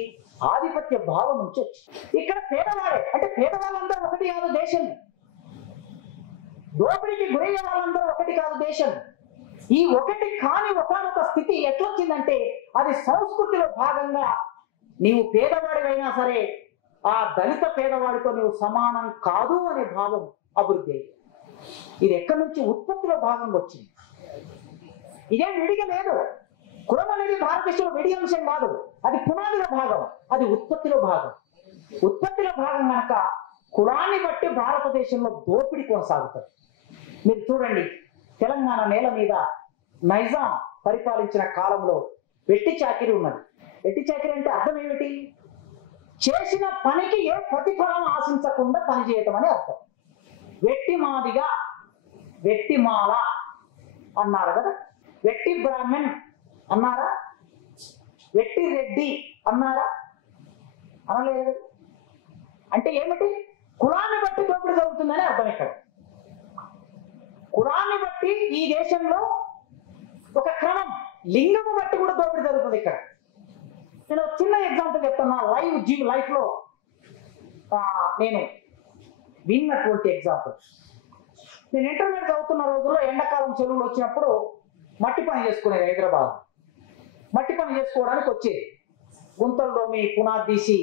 ఆధిపత్య భావం నుంచి వచ్చింది. ఇక్కడ పేదవాడే అంటే పేదవాళ్ళందరూ ఒకటి కాదు దేశం. దోపిడీకి గురయ్యే వాళ్ళందరూ ఒకటి కాదు దేశం. ఈ ఒకటి కాని ఒకనొక స్థితి ఎట్లొచ్చిందంటే, అది సంస్కృతిలో భాగంగా నీవు పేదవాడివైనా సరే ఆ దళిత పేదవాడితో నీవు సమానం కాదు అనే భావం అభివృద్ధి అయింది. ఇది ఎక్కడి నుంచి? ఉత్పత్తిలో భాగంగా వచ్చింది. ఇదేం విడిగా లేదు. కులం అనేది భారతదేశంలో విడి అంశం కాదు, అది పునాదిలో భాగం, అది ఉత్పత్తిలో భాగం. ఉత్పత్తిలో భాగం కనుక కులాన్ని బట్టి భారతదేశంలో దోపిడీ కొనసాగుతుంది. మీరు చూడండి, తెలంగాణ నేల మీద నైజాం పరిపాలించిన కాలంలో వెట్టి చాకిరి ఉన్నది. వెట్టి చాకిరి అంటే అర్థం ఏమిటి? చేసిన పనికి ఏ ప్రతిఫలం ఆశించకుండా పనిచేయటం అని అర్థం. వెట్టి మాదిగా, వెట్టి మాల అన్నారు కదా. వెట్టి బ్రాహ్మణ్ అన్నారా? వెట్టి రెడ్డి అన్నారా? అనలేదు. అంటే ఏమిటి? కులాన్ని బట్టి దోపిడీ జరుగుతుందని అర్థం. ఇక్కడ కులాన్ని బట్టి ఈ దేశంలో ఒక క్రమం, లింగము బట్టి కూడా దోపిడీ జరుగుతుంది. ఇక్కడ నేను చిన్న ఎగ్జాంపుల్ చెప్తున్నా. లైఫ్ లో నేను విన్నటువంటి ఎగ్జాంపుల్. నేను ఇంటర్మీడియట్ చదువుతున్న రోజుల్లో ఎండాకాలం సెలవులు వచ్చినప్పుడు మట్టి పని చేసుకునేది హైదరాబాద్. మట్టి పని చేసుకోవడానికి వచ్చేది. గుంతల్లో మీ పునాది తీసి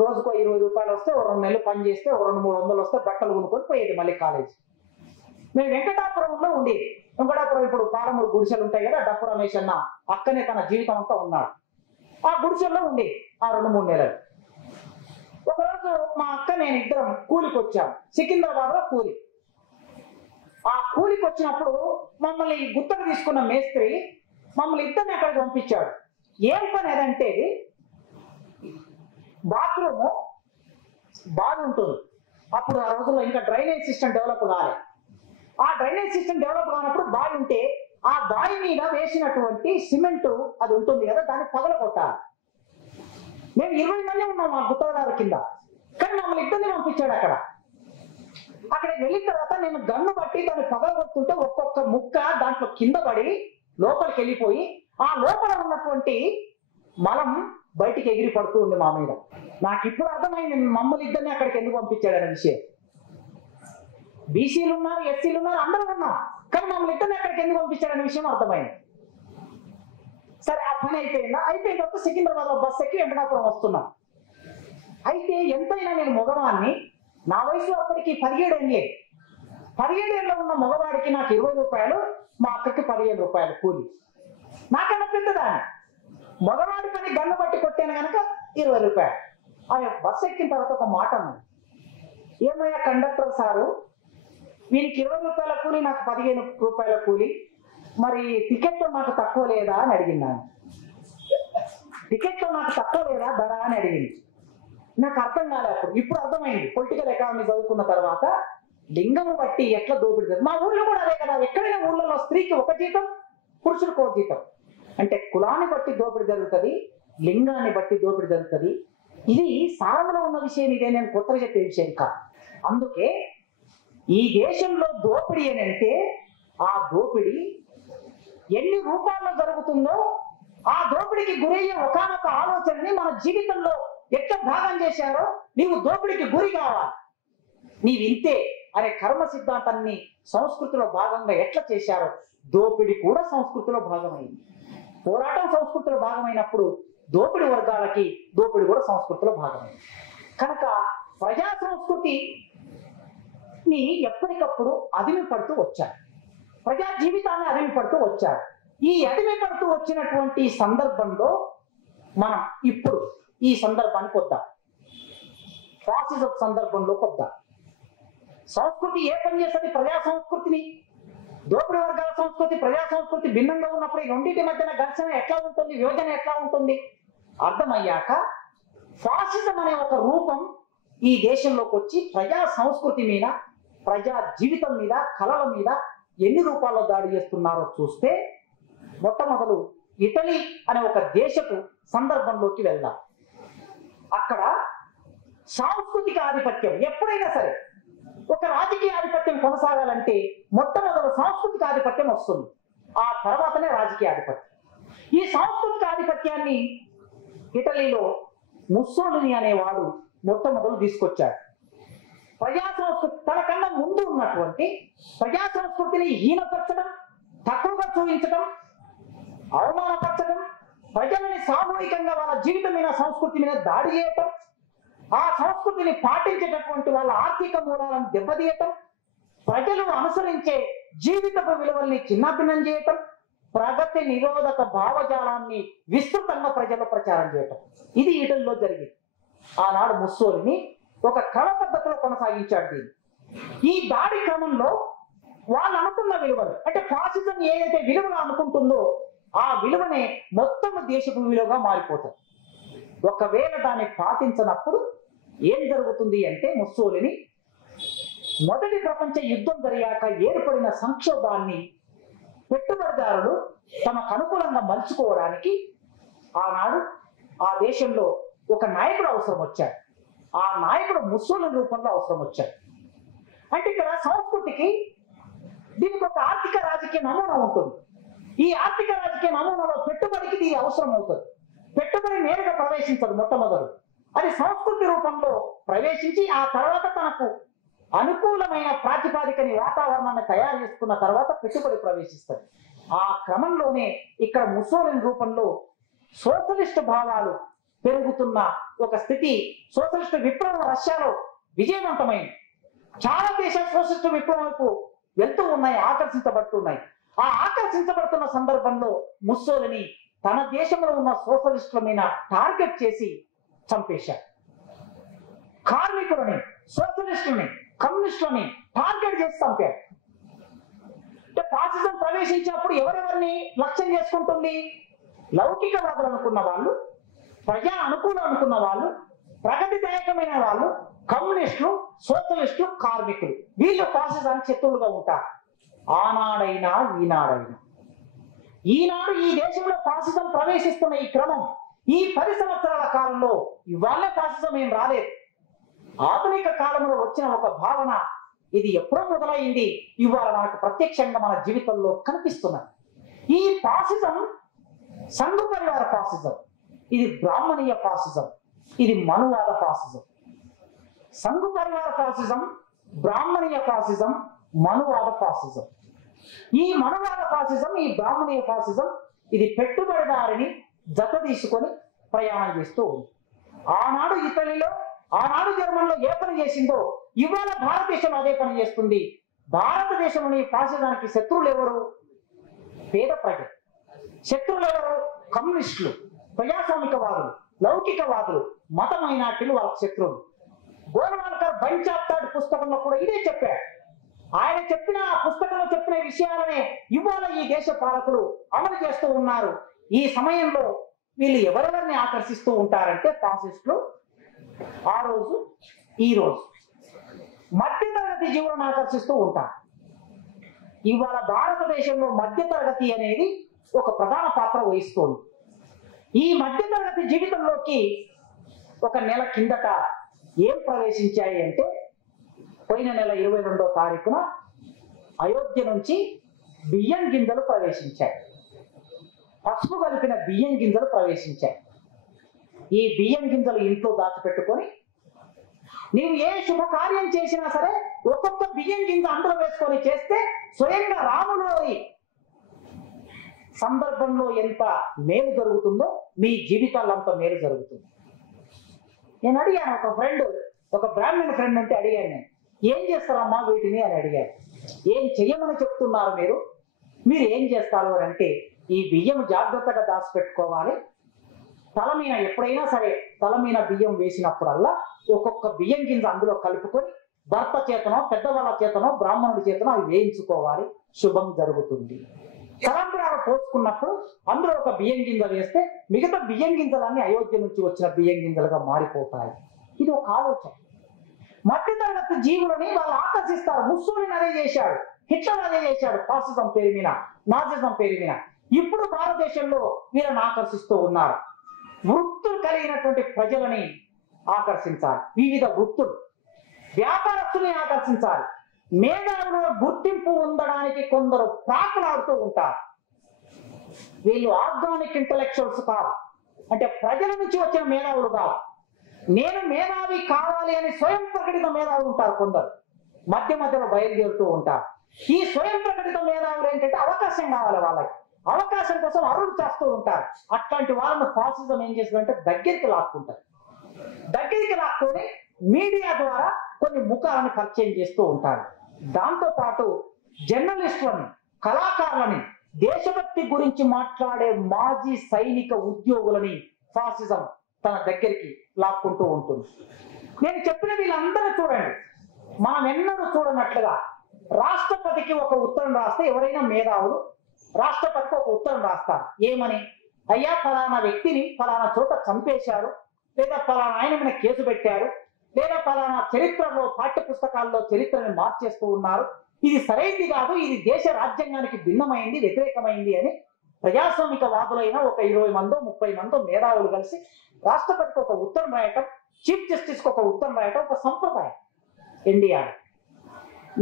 రోజుకో 20 రూపాయలు వస్తే 2 నెలలు పని చేస్తే 200-300 వస్తే బట్టలు కొనుక్కొని పోయేది మళ్ళీ కాలేజీ. మేము వెంకటాపురంలో ఉండేది. వెంకటాపురం ఇప్పుడు పాలమూరు గుడిసెలు ఉంటాయి కదా, డప్పు రమేష్ అన్న అక్కనే తన జీవితం అంతా ఉన్నాడు. ఆ గుడిసెల్లో ఉండేది ఆ 2-3 నెలలు. ఒకరోజు మా అక్క నేను ఇద్దరం కూలికి వచ్చాము, సికింద్రాబాద్ లో కూలి. ఆ కూలికి వచ్చినప్పుడు మమ్మల్ని గుత్తకు తీసుకున్న మేస్త్రి మమ్మల్ని ఇద్దరిని అక్కడికి పంపించాడు. ఏం పని అదంటే బాత్రూము బాగా ఉంటుంది. అప్పుడు ఆ రోజుల్లో ఇంకా డ్రైనేజ్ సిస్టమ్ డెవలప్ కాలేదు. ఆ డ్రైనేజ్ సిస్టమ్ డెవలప్ కానప్పుడు బావి ఉంటే ఆ బావి మీద వేసినటువంటి సిమెంట్ అది ఉంటుంది కదా, దాన్ని పగలగొట్టాలి. మేము 20 మంది ఉన్నాం ఆ గుత్తదారు కింద, కానీ మమ్మల్ని ఇద్దరిని పంపించాడు. అక్కడికి వెళ్ళిన తర్వాత నేను గన్ను బట్టి దాన్ని పగలగొడుతుంటే ఒక్కొక్క ముక్క దాంట్లో కింద పడి లోపలికి వెళ్ళిపోయి ఆ లోపల ఉన్నటువంటి మలం బయటికి ఎగిరి పడుతూ ఉంది మా మీద. నాకు ఇప్పుడు అర్థమైంది మమ్మల్ని ఇద్దరిని అక్కడికి ఎందుకు పంపించాడనే విషయం. బీసీలు ఉన్నారు, ఎస్సీలు ఉన్నారు, అందరూ ఉన్నారు, కానీ మమ్మల్ని ఇద్దరిని అక్కడికి ఎందుకు పంపించాడనే విషయం అర్థమైంది. సరే ఆ పని అయిపోయిందా? అయిపోయిన తర్వాత సికింద్రాబాద్ లో బస్ ఎక్కి వెంకటాపురం వస్తున్నాం. అయితే ఎంతైనా నేను మగవాడిని, నా వయసు అప్పటికి 17 ఏళ్ళే. 17 ఏళ్ళలో ఉన్న మగవాడికి నాకు 20 రూపాయలు, మా అక్కకి 15 రూపాయలు కూలి. నాకన్నా పెద్దదాన్ని. మగవాడి పని గన్ను బట్టి కొట్టాను కనుక 20 రూపాయలు. ఆమె బస్సు ఎక్కిన తర్వాత ఒక మాట అన్నది, ఏమయ్యా కండక్టర్ సారు, వీనికి 20 రూపాయల కూలి, నాకు 15 రూపాయల కూలి, మరి టికెట్లో నాకు తక్కువ లేదా అని అడిగింది. టికెట్లో నాకు తక్కువ లేదా ధర అని అడిగింది. నాకు అర్థం కాలేదు. ఇప్పుడు అర్థమైంది. పొలిటికల్ ఎకానమీ చదువుకున్న తర్వాత లింగము బట్టి ఎట్లా దోపిడీ జరుగుతుంది. మా ఊళ్ళో కూడా అదే కదా, ఎక్కడైనా ఊళ్ళలో స్త్రీకి 1 జీతం, పురుషుడికి 1 జీతం. అంటే కులాన్ని బట్టి దోపిడీ జరుగుతుంది, లింగాన్ని బట్టి దోపిడీ జరుగుతుంది. ఇది సారంలో ఉన్న విషయం, ఇదే నేను కొత్తగా చెప్పే విషయం కాదు. అందుకే ఈ దేశంలో దోపిడీ అని అంటే ఆ దోపిడీ ఎన్ని రూపాల్లో జరుగుతుందో ఆ దోపిడీకి గురయ్యే ఒకానొక ఆలోచనని మన జీవితంలో ఎట్లా భాగం చేశారో, నీవు దోపిడీకి గురి కావాలి, నీవింతే అనే కర్మ సిద్ధాంతాన్ని సంస్కృతిలో భాగంగా ఎట్లా చేశారో దోపిడీ కూడా సంస్కృతిలో భాగమైంది. పోరాటం సంస్కృతిలో భాగమైనప్పుడు దోపిడీ వర్గాలకి దోపిడీ కూడా సంస్కృతిలో భాగమైంది. కనుక ప్రజా సంస్కృతిని ఎప్పటికప్పుడు అదిమి పడుతూ వచ్చారు, ప్రజా జీవితాన్ని అదిమి పడుతూ వచ్చారు. ఈ అదిమి పడుతూ వచ్చినటువంటి సందర్భంలో మనం ఇప్పుడు ఈ సందర్భానికి వద్దాం, ఫాసిజం సందర్భంలోకి వద్దాం. సంస్కృతి ఏ పని చేస్తుంది? ప్రజా సంస్కృతిని, దోపిడీ వర్గాల సంస్కృతి, ప్రజా సంస్కృతి భిన్నంగా ఉన్నప్పుడు ఈ రెండింటి మధ్యన ఘర్షణ ఎట్లా ఉంటుంది, విభజన ఎట్లా ఉంటుంది అర్థమయ్యాక ఫాసిజం అనే ఒక రూపం ఈ దేశంలోకి వచ్చి ప్రజా సంస్కృతి మీద, ప్రజా జీవితం మీద, కళల మీద ఎన్ని రూపాల్లో దాడి చేస్తున్నారో చూస్తే మొట్టమొదలు ఇటలీ అనే ఒక దేశపు సందర్భంలోకి వెళ్దాం. అక్కడ సాంస్కృతిక ఆధిపత్యం, ఎప్పుడైనా సరే ఒక రాజకీయ ఆధిపత్యం కొనసాగాలంటే మొట్టమొదలు సాంస్కృతిక ఆధిపత్యం వస్తుంది, ఆ తర్వాతనే రాజకీయ ఆధిపత్యం. ఈ సాంస్కృతిక ఆధిపత్యాన్ని ఇటలీలో ముస్సోలిని అనేవాడు మొట్టమొదలు తీసుకొచ్చాడు. ప్రజా సంస్కృతి తనకన్నా ముందు ఉన్నటువంటి ప్రజా సంస్కృతిని హీనపరచడం, తక్కువగా చూపించడం, అవమానపరచడం, ప్రజలని సామూహికంగా వాళ్ళ జీవితం మీద, సంస్కృతి మీద దాడి చేయటం, ఆ సంస్కృతిని పాటించేటటువంటి వాళ్ళ ఆర్థిక మూలాలను దెబ్బతీయటం, ప్రజలు అనుసరించే జీవితపు విలువల్ని చిన్నాభిన్నం చేయటం, ప్రగతి నిరోధక భావజాలాన్ని విస్తృతంగా ప్రజల్లో ప్రచారం చేయటం, ఇది ఇటలీలో జరిగింది. ఆనాడు ముస్సోలిని ఒక క్రమ పద్ధతిలో కొనసాగించాడు దీన్ని. ఈ దాడి క్రమంలో వాళ్ళు అనుకున్న విలువలు, అంటే ఫాసిజం ఏదైతే విలువగా అనుకుంటుందో ఆ విలువనే మొత్తం దేశపు విలువగా మారిపోతుంది. ఒకవేళ దాన్ని పాటించినప్పుడు ఏం జరుగుతుంది అంటే, ముస్సోలిని మొదటి ప్రపంచ యుద్ధం జరిగాక ఏర్పడిన సంక్షోభాన్ని పెట్టుబడిదారులు తమకు అనుకూలంగా మలుచుకోవడానికి ఆనాడు ఆ దేశంలో ఒక నాయకుడు అవసరం వచ్చాడు. ఆ నాయకుడు ముస్సోలిని రూపంలో అవసరం వచ్చాడు. అంటే ఇక్కడ సంస్కృతికి దీనికి ఒక ఆర్థిక రాజకీయ నమూనా ఉంటుంది. ఈ ఆర్థిక రాజకీయ నమూనాలో పెట్టుబడికి ఇది అవసరం అవుతుంది. పెట్టుబడి నేరుగా ప్రవేశించదు, మొట్టమొదలు అది సంస్కృతి రూపంలో ప్రవేశించి ఆ తర్వాత తనకు అనుకూలమైన ప్రాతిపాదికని, వాతావరణాన్ని తయారు చేసుకున్న తర్వాత పెట్టుబడి ప్రవేశిస్తుంది. ఆ క్రమంలోనే ఇక్కడ ముసోలిని రూపంలో సోషలిస్ట్ భావాలు పెరుగుతున్న ఒక స్థితి, సోషలిస్ట్ విప్లవం రష్యాలో విజయవంతమైంది. చాలా దేశాలు సోషలిస్ట్ విప్లవం వైపు వెళ్తూ ఉన్నాయి, ఆకర్షించబడుతున్నాయి. ఆ ఆకర్షించబడుతున్న సందర్భంలో ముస్సోలిని తన దేశంలో ఉన్న సోషలిస్టుల మీద టార్గెట్ చేసి చంపేశారు. కార్మికులని, సోషలిస్టులని, కమ్యూనిస్టులని టార్గెట్ చేసి చంపారు. అంటే ఫాసిజం ప్రవేశించినప్పుడు ఎవరెవరిని లక్ష్యం చేసుకుంటుంది? లౌకికవాదులు అనుకున్న వాళ్ళు, ప్రజా అనుకూలం అనుకున్న వాళ్ళు, ప్రగతిదాయకమైన వాళ్ళు, కమ్యూనిస్టులు, సోషలిస్టులు, కార్మికులు, వీళ్ళు ఫాసిజానికి శత్రువులుగా ఉంటారు. ఆనాడైనా ఈనాడైనా. ఈనాడు ఈ దేశంలో ఫాసిజం ప్రవేశిస్తున్న ఈ క్రమం, ఈ 10 సంవత్సరాల కాలంలో ఇవాళ ఫాసిజం ఏం రాలేదు. ఆధునిక కాలంలో వచ్చిన ఒక భావన, ఇది ఎప్పుడో మొదలైంది, ఇవాళ మనకు ప్రత్యక్షంగా మన జీవితంలో కనిపిస్తున్నది. ఈ ఫాసిజం సంఘ పరివార ఫాసిజం, ఇది బ్రాహ్మణీయ ఫాసిజం, ఇది మనువాద ఫాసిజం. సంఘ పరివార ఫాసిజం, బ్రాహ్మణీయ ఫాసిజం, మనువాద ఫాసిజం. ఈ మనువాద ఫాసిజం, ఈ బ్రాహ్మణీయ ఫాసిజం, ఇది పెట్టుబడిదారిని జత తీసుకొని ప్రయాణం చేస్తూ ఉంది. ఆనాడు ఇటలీలో, ఆనాడు జర్మనీలో ఏ పని చేసిందో ఇవాళ భారతదేశంలో అదే పని చేస్తుంది. భారతదేశంలోని ఫాసిజానికి శత్రువులు ఎవరు? పేద ప్రజలు. శత్రువులు ఎవరు? కమ్యూనిస్టులు, ప్రజాస్వామికవాదులు, లౌకికవాదులు, మత మైనార్టీలు వాళ్ళకి శత్రువులు. గోల్వాల్కర్ బంచ్ ఆఫ్ థాట్ పుస్తకంలో కూడా ఇదే చెప్పారు. ఆయన చెప్పిన ఆ పుస్తకంలో చెప్పిన విషయాలనే ఇవాళ ఈ దేశ పాలకులు అమలు చేస్తూ ఉన్నారు. ఈ సమయంలో వీళ్ళు ఎవరెవరిని ఆకర్షిస్తూ ఉంటారంటే ఫాసిస్టులు ఆ రోజు ఈ రోజు మధ్యతరగతి జీవులను ఆకర్షిస్తూ ఉంటారు. ఇవాళ భారతదేశంలో మధ్యతరగతి అనేది ఒక ప్రధాన పాత్ర వహిస్తోంది. ఈ మధ్యతరగతి జీవితంలోకి ఒక నెల కిందట ఏం ప్రవేశించాయి అంటే, పోయిన నెల 22వ తారీఖున అయోధ్య నుంచి బియ్యం గింజలు ప్రవేశించాయి. పసుపు కలిపిన బియ్యం గింజలు ప్రవేశించాయి. ఈ బియ్యం గింజలు ఇంట్లో దాచిపెట్టుకొని నీవు ఏ శుభకార్యం చేసినా సరే ఒక్కొక్క బియ్యం గింజ అందులో వేసుకొని చేస్తే స్వయంగా రాములోని సందర్భంలో ఎంత మేలు జరుగుతుందో మీ జీవితాల్లో అంత మేలు జరుగుతుంది. నేను అడిగాను, ఒక ఫ్రెండ్, ఒక బ్రాహ్మణ ఫ్రెండ్ అంటే అడిగాను, నేను ఏం చేస్తారమ్మా వీటిని అని అడిగాను. ఏం చెయ్యమని చెప్తున్నారు మీరు ఏం చేస్తారు అని అంటే, ఈ బియ్యం జాగ్రత్తగా దాచిపెట్టుకోవాలి, తల మీద ఎప్పుడైనా సరే తల మీద బియ్యం వేసినప్పుడల్లా ఒక్కొక్క బియ్యం గింజ అందులో కలుపుకొని భర్త చేతనో, పెద్దవాళ్ళ చేతనో, బ్రాహ్మణుడి చేతనో అవి వేయించుకోవాలి, శుభం జరుగుతుంది. తలంబ్రాలు పోసుకున్నప్పుడు అందులో ఒక బియ్యం గింజ వేస్తే మిగతా బియ్యం గింజలన్నీ అయోధ్య నుంచి వచ్చిన బియ్యం గింజలుగా మారిపోతాయి. ఇది ఒక ఆలోచన. మధ్యతరగతి జీవులని వాళ్ళు ఆకర్షిస్తారు. ముస్సోలిని అదే చేశాడు, హిట్లర్ అదే చేశాడు, ఫాసిజం పేరు మీద, నాజిజం పేరు మీద. ఇప్పుడు భారతదేశంలో వీళ్ళని ఆకర్షిస్తూ ఉన్నారు. వృత్తులు కలిగినటువంటి ప్రజలని ఆకర్షించాలి, వివిధ వృత్తులు, వ్యాపారస్తుల్ని ఆకర్షించాలి. మేధావుల గుర్తింపు ఉండడానికి కొందరు ప్రాకులాడుతూ ఉంటారు. వీళ్ళు ఆర్గానిక్ ఇంటలెక్చువల్స్ కాదు, అంటే ప్రజల నుంచి వచ్చిన మేధావులు కాదు. నేను మేధావి కావాలి అని స్వయం ప్రకటిత మేధావులు ఉంటారు కొందరు, మధ్య మధ్యలో బయలుదేరుతూ ఉంటారు. ఈ స్వయం ప్రకటిత మేధావులు ఏంటంటే అవకాశం కావాలి, వాళ్ళకి అవకాశం కోసం అరులు చేస్తూ ఉంటారు. అట్లాంటి వాళ్ళని ఫాసిజం ఏం చేస్తుందంటే దగ్గరికి లాక్కుంటారు. దగ్గరికి లాక్కొని మీడియా ద్వారా కొన్ని ముఖాలను పరిచయం చేస్తూ ఉంటారు. దాంతో పాటు జర్నలిస్టులని, కళాకారులని, దేశభక్తి గురించి మాట్లాడే మాజీ సైనిక ఉద్యోగులని ఫాసిజం తన దగ్గరికి లాక్కుంటూ ఉంటుంది. నేను చెప్పిన వీళ్ళందరూ చూడండి, మనం ఎన్నడూ చూడనట్లుగా రాష్ట్రపతికి ఒక ఉత్తరం రాస్తే, ఎవరైనా మేధావులు రాష్ట్రపతికి ఒక ఉత్తరం రాస్తారు. ఏమని? అయ్యా ఫలానా వ్యక్తిని ఫలానా చోట చంపేశారు, లేదా ఫలానా ఆయన మీద కేసు పెట్టారు, లేదా ఫలానా చరిత్రలో పాఠ్య పుస్తకాల్లో చరిత్రని మార్చేస్తూ ఉన్నారు, ఇది సరైనది కాదు, ఇది దేశ రాజ్యాంగానికి భిన్నమైంది, వ్యతిరేకమైంది అని ప్రజాస్వామిక వాదులైన ఒక 20 మందో 30 మందో మేధావులు కలిసి రాష్ట్రపతికి ఒక ఉత్తరం రాయటం, చీఫ్ జస్టిస్కి ఒక ఉత్తరం రాయటం ఒక సంప్రదాయం ఇండియాలో.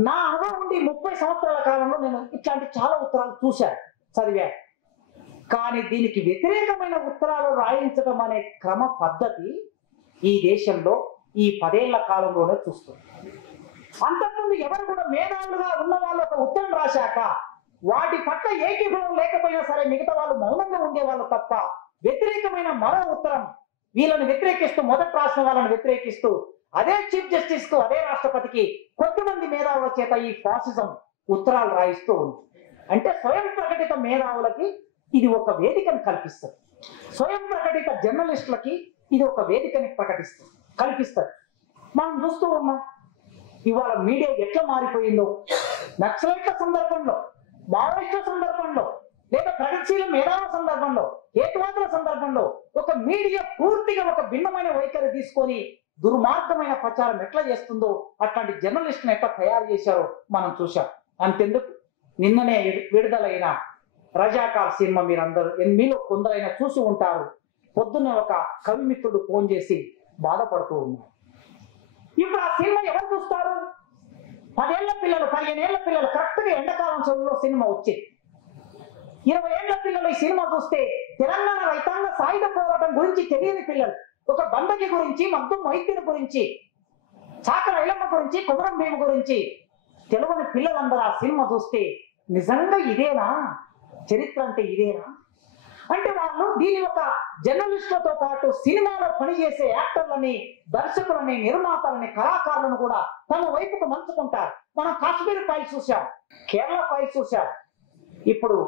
నా అనుభవం ఉండి 30 సంవత్సరాల కాలంలో నేను ఇట్లాంటి చాలా ఉత్తరాలు చూశాను, చదివాను. కానీ దీనికి వ్యతిరేకమైన ఉత్తరాలు రాయించడం అనే క్రమ పద్ధతి ఈ దేశంలో ఈ 10 ఏళ్ల కాలంలోనే చూస్తుంది. అంతకుముందు ఎవరు కూడా మేధావులుగా ఉన్న వాళ్ళు ఒక ఉత్తరం రాశాక వాటి పట్ల ఏకీభావం లేకపోయినా సరే మిగతా వాళ్ళు మౌనంగా ఉండేవాళ్ళు తప్ప వ్యతిరేకమైన మరో ఉత్తరం వీళ్ళని వ్యతిరేకిస్తూ మొదటి రాసిన వాళ్ళని వ్యతిరేకిస్తూ అదే చీఫ్ జస్టిస్ కు అదే రాష్ట్రపతికి కొద్దిమంది మేధావుల చేత ఈ ఫాసిజం ఉత్తరాలు రాయిస్తూ ఉంది. అంటే స్వయం ప్రకటిత మేధావులకి ఇది ఒక వేదికను కల్పిస్తుంది, స్వయం ప్రకటిత జర్నలిస్టులకి ఇది ఒక వేదికని కల్పిస్తుంది. మనం చూస్తూ ఉన్నాం ఇవాళ మీడియా ఎట్లా మారిపోయిందో. నక్సలైట్ల సందర్భంలో, మావోయిస్టుల సందర్భంలో, లేదా ప్రగతిశీల మేధావుల సందర్భంలో, హేతువాదుల సందర్భంలో ఒక మీడియా పూర్తిగా ఒక భిన్నమైన వైఖరి తీసుకొని దుర్మార్గమైన ప్రచారం ఎట్లా చేస్తుందో అట్లాంటి జర్నలిస్టులను ఎట్లా తయారు చేశారో మనం చూసాం. అంతెందుకు, నిన్ననే విడుదలైన రజాకార్ సినిమా మీలో కొందరైనా చూసి ఉంటారు. పొద్దున్న ఒక కవిమిత్రుడు ఫోన్ చేసి బాధపడుతూ ఉన్నారు. ఇప్పుడు ఆ సినిమా ఎవరు చూస్తారు? 10 ఏళ్ల పిల్లలు, 15 ఏళ్ల పిల్లలు, కరెక్ట్ గా ఎండాకాలం సెలవులో సినిమా వచ్చింది. 20 ఏళ్ల పిల్లలు ఈ సినిమా చూస్తే తెలంగాణ రైతాంగ సాయుధ పోరాటం గురించి తెలియని పిల్లలు, ఒక బందకి గురించి, మగ్దు మైత్రి గురించి, చాకల ఐలమ్మ గురించి, కుమరం భీమ గురించి తెలియని పిల్లలందరూ ఆ సినిమా చూస్తే నిజంగా ఇదేనా చరిత్ర, అంటే ఇదేనా అంటే వాళ్ళు దీని ఒక జర్నలిస్టులతో పాటు సినిమాలో పనిచేసే యాక్టర్లని, దర్శకులని, నిర్మాతలని, కళాకారులను కూడా తమ వైపుకు మంచుకుంటారు. మనం కాశ్మీర్ ఫైల్స్ చూసాం, కేరళ ఫైల్స్ చూసాం, ఇప్పుడు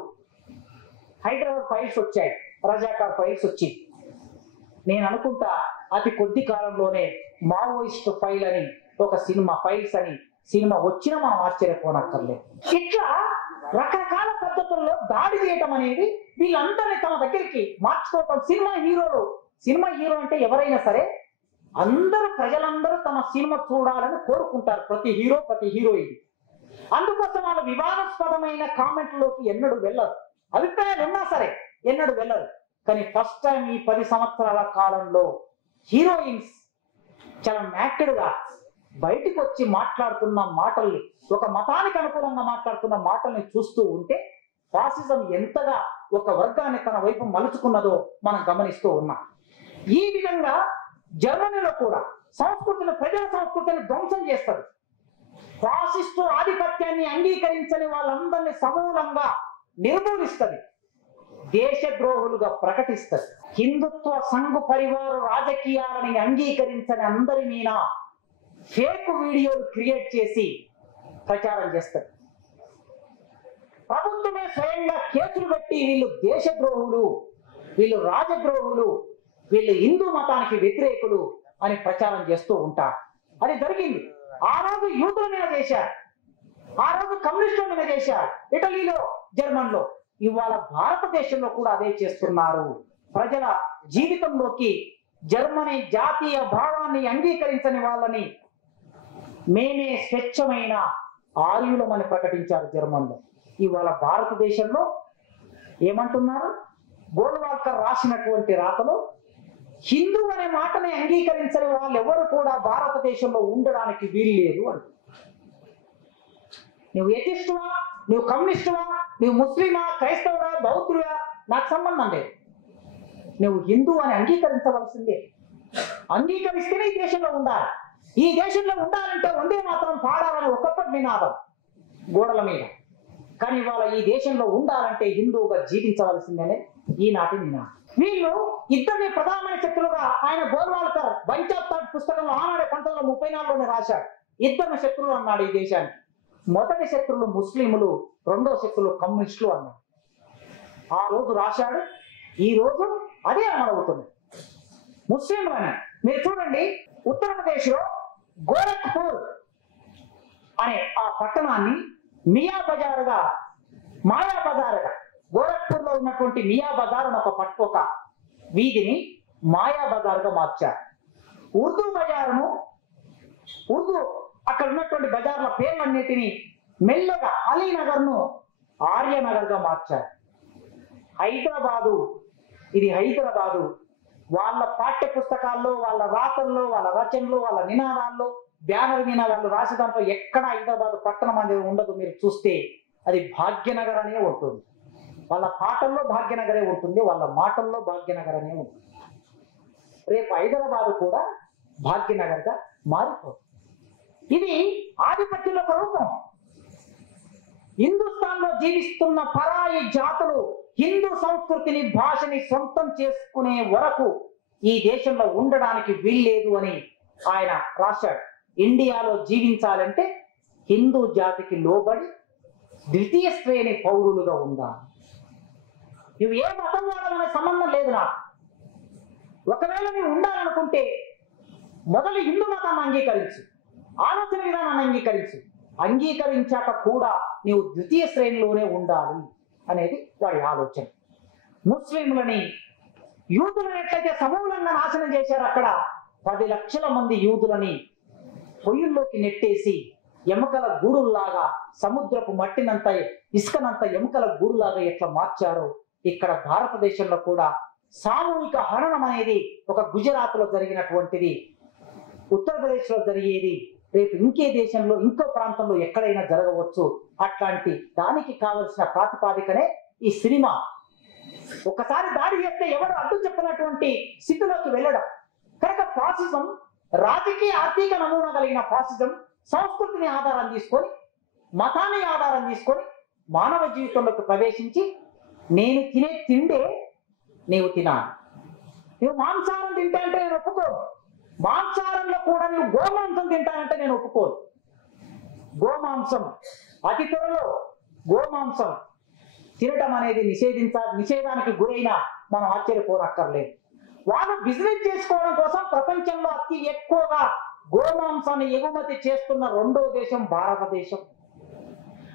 హైదరాబాద్ ఫైల్స్ వచ్చాయి, రజాకార్ ఫైల్స్ వచ్చింది. నేను అనుకుంటా అతి కొద్ది కాలంలోనే మావోయిస్ట్ ఫైల్ అని ఒక సినిమా, ఫైల్స్ అని సినిమా వచ్చినా మనం ఆశ్చర్యపోనక్కర్లేదు. ఇట్లా రకరకాల పద్ధతుల్లో దాడి చేయటం అనేది వీళ్ళందరినీ తమ దగ్గరికి మార్చుకోవటం. సినిమా హీరో అంటే ఎవరైనా సరే ప్రజలందరూ తమ సినిమా చూడాలని కోరుకుంటారు, ప్రతి హీరో, ప్రతి హీరోయిన్. అందుకోసం వాళ్ళ వివాదాస్పదమైన కామెంట్లోకి ఎన్నడూ వెళ్ళరు, అభిప్రాయాలు ఉన్నా సరే ఎన్నడూ వెళ్ళరు. కానీ ఫస్ట్ టైం ఈ 10 సంవత్సరాల కాలంలో హీరోయిన్స్ చాలా న్యాక్టెడ్ గా బయటికి వచ్చి మాట్లాడుతున్న మాటల్ని, ఒక మతానికి అనుకూలంగా మాట్లాడుతున్న మాటల్ని చూస్తూ ఉంటే ఫాసిజం ఎంతగా ఒక వర్గాన్ని తన వైపు మలుచుకున్నదో మనం గమనిస్తూ ఉన్నాం. ఈ విధంగా జర్మనీలో కూడా ప్రజల సంస్కృతిని ధ్వంసం చేస్తారు. ఫాసిస్టు ఆధిపత్యాన్ని అంగీకరించని వాళ్ళందరినీ సమూలంగా నిర్మూలిస్తుంది, దేశద్రోహులుగా ప్రకటిస్తారు. హిందుత్వ సంఘ పరివార రాజకీయాలని అంగీకరించని అందరి మీద ఫేక్ వీడియోలు క్రియేట్ చేసి ప్రచారం చేస్తారు. ప్రభుత్వమే స్వయంగా కేసులు పెట్టి వీళ్ళు దేశద్రోహులు, వీళ్ళు రాజద్రోహులు, వీళ్ళు హిందూ మతానికి వ్యతిరేకులు అని ప్రచారం చేస్తూ ఉంటారు. అది జరిగింది. ఆ రోజు యూదుల మీద చేశారు, ఆ రోజు కమ్యూనిస్టుల మీద చేశారు, ఇటలీలో, జర్మన్లో. ఇవాళ భారతదేశంలో కూడా అదే చేస్తున్నారు. ప్రజల జీవితంలోకి జర్మనీ జాతీయ భావాన్ని అంగీకరించని వాళ్ళని మేమే స్వచ్ఛమైన ఆర్యులమని ప్రకటించారు జర్మన్లో. ఇవాళ భారతదేశంలో ఏమంటున్నారు? గోల్వాల్కర్ రాసినటువంటి రాతలో హిందూ అనే మాటని అంగీకరించని వాళ్ళు ఎవరు కూడా భారతదేశంలో ఉండడానికి వీలు లేదు అంట. నువ్వు ఎథిస్టువా, నువ్వు కమ్యూనిస్టువా, నువ్వు ముస్లిమా, క్రైస్తవుడా, బౌద్ధుడా, నాకు సంబంధం లేదు. నువ్వు హిందూ అని అంగీకరించవలసిందే. అంగీకరిస్తేనే ఈ దేశంలో ఉండాలి. ఈ దేశంలో ఉండాలంటే వందే మాత్రం పాడాలని ఒకప్పటి నినాదం గోడల మీద. కానీ ఇవాళ ఈ దేశంలో ఉండాలంటే హిందువుగా జీవించవలసిందనే ఈనాటి నినాదం. వీళ్ళు ఇద్దరిని ప్రధానమైన శత్రులుగా ఆయన గోల్వాల్కర్ బంచ్ ఆఫ్ థాట్ పుస్తకంలో ఆనాడే 1934లోనే రాశాడు. ఇద్దరు శత్రువులు అన్నాడు ఈ దేశానికి. మొదటి శత్రువులు ముస్లింలు, రెండో శత్రువులు కమ్యూనిస్టులు అన్నాడు. ఆ రోజు రాశాడు, ఈ రోజు అదే అమలవుతుంది. ముస్లింలు అని మీరు చూడండి, ఉత్తరప్రదేశ్ లో గోరఖ్పూర్ అనే ఆ పట్టణాన్ని మియా బజారుగా, మాయా బజారుగా, గోరఖ్పూర్ లో ఉన్నటువంటి మియా బజార్ అని ఒక వీధిని మాయా బజారుగా మార్చారు. ఉర్దూ బజారును, అక్కడ ఉన్నటువంటి బజార్ల పేర్లన్నిటినీ మెల్లగా అలీనగర్ ను ఆర్యనగర్ గా మార్చారు. హైదరాబాదు వాళ్ళ పాఠ్య పుస్తకాల్లో, వాళ్ళ రాతల్లో, వాళ్ళ రచనలో, వాళ్ళ నినాదాల్లో, బ్యానర్ మీద వాళ్ళు రాసే దాంట్లో ఎక్కడ హైదరాబాద్ పట్టణం అనేది ఉండదు. మీరు చూస్తే అది భాగ్యనగర్ అనే ఉంటుంది. వాళ్ళ పాటల్లో భాగ్యనగరే ఉంటుంది, వాళ్ళ మాటల్లో భాగ్యనగర్ అనే ఉంటుంది. రేపు హైదరాబాద్ కూడా భాగ్యనగర్ గా మారిపోతుంది. ఇది ఆధిపత్యంలో ఒక రూపం. హిందుస్థాన్ లో జీవిస్తున్న పరాయి జాతులు హిందూ సంస్కృతిని భాషని సొంతం చేసుకునే వరకు ఈ దేశంలో ఉండడానికి వీల్లేదు అని ఆయన రాశాడు. ఇండియాలో జీవించాలంటే హిందూ జాతికి లోబడి ద్వితీయ శ్రేణి పౌరులుగా ఉండాలి. నువ్వు ఏ మతం వాడాలనే సంబంధం లేదు నాకు. ఒకవేళ నీవు ఉండాలనుకుంటే మొదలు హిందూ మతాన్ని అంగీకరించు, ఆలోచన విధానాన్ని అంగీకరించు. అంగీకరించాక కూడా నీవు ద్వితీయ శ్రేణిలోనే ఉండాలి అనేది వాడి ఆలోచన. ముస్లింలని యూదులను ఎట్లయితే సమూలంగా నాశనం చేశారు, అక్కడ 10 లక్షల మంది యూదులని పొయ్యిల్లోకి నెట్టేసి ఎముకల గూడుల్లాగా సముద్రపు మట్టినంత ఇసుకనంత ఎముకల గూడులాగా ఎట్లా మార్చారో ఇక్కడ భారతదేశంలో కూడా సామూహిక హననం అనేది ఒక గుజరాత్ లో జరిగినటువంటిది, ఉత్తరప్రదేశ్ లో జరిగేది, రేపు ఇంకే దేశంలో ఇంకో ప్రాంతంలో ఎక్కడైనా జరగవచ్చు. అట్లాంటి దానికి కావలసిన ప్రాతిపాదికనే ఈ సినిమా. ఒకసారి దాడి చేస్తే ఎవరు అడ్డు చెప్పినటువంటి స్థితిలోకి వెళ్ళడం. కనుక ఫాసిజం రాజకీయ ఆర్థిక నమూనా కలిగిన ఫాసిజం సంస్కృతిని ఆధారం తీసుకొని, మతాన్ని ఆధారం తీసుకొని మానవ జీవితంలోకి ప్రవేశించి నేను తినే తిండే నీవు తినాలి. నువ్వు మాంసాహారం తింటా అంటే నేను ఒప్పుకోను. మాంసాహారంలో కూడా నువ్వు గోమాంసం తింటానంటే నేను ఒప్పుకోను. గోమాంసం అతి త్వరలో గోమాంసం తినటం అనేది నిషేధానికి గురైన మనం ఆశ్చర్యపోనక్కర్లేదు. వాళ్ళు బిజినెస్ చేసుకోవడం కోసం ప్రపంచంలో అతి ఎక్కువగా గోమాంసాన్ని ఎగుమతి చేస్తున్న 2వ దేశం భారతదేశం.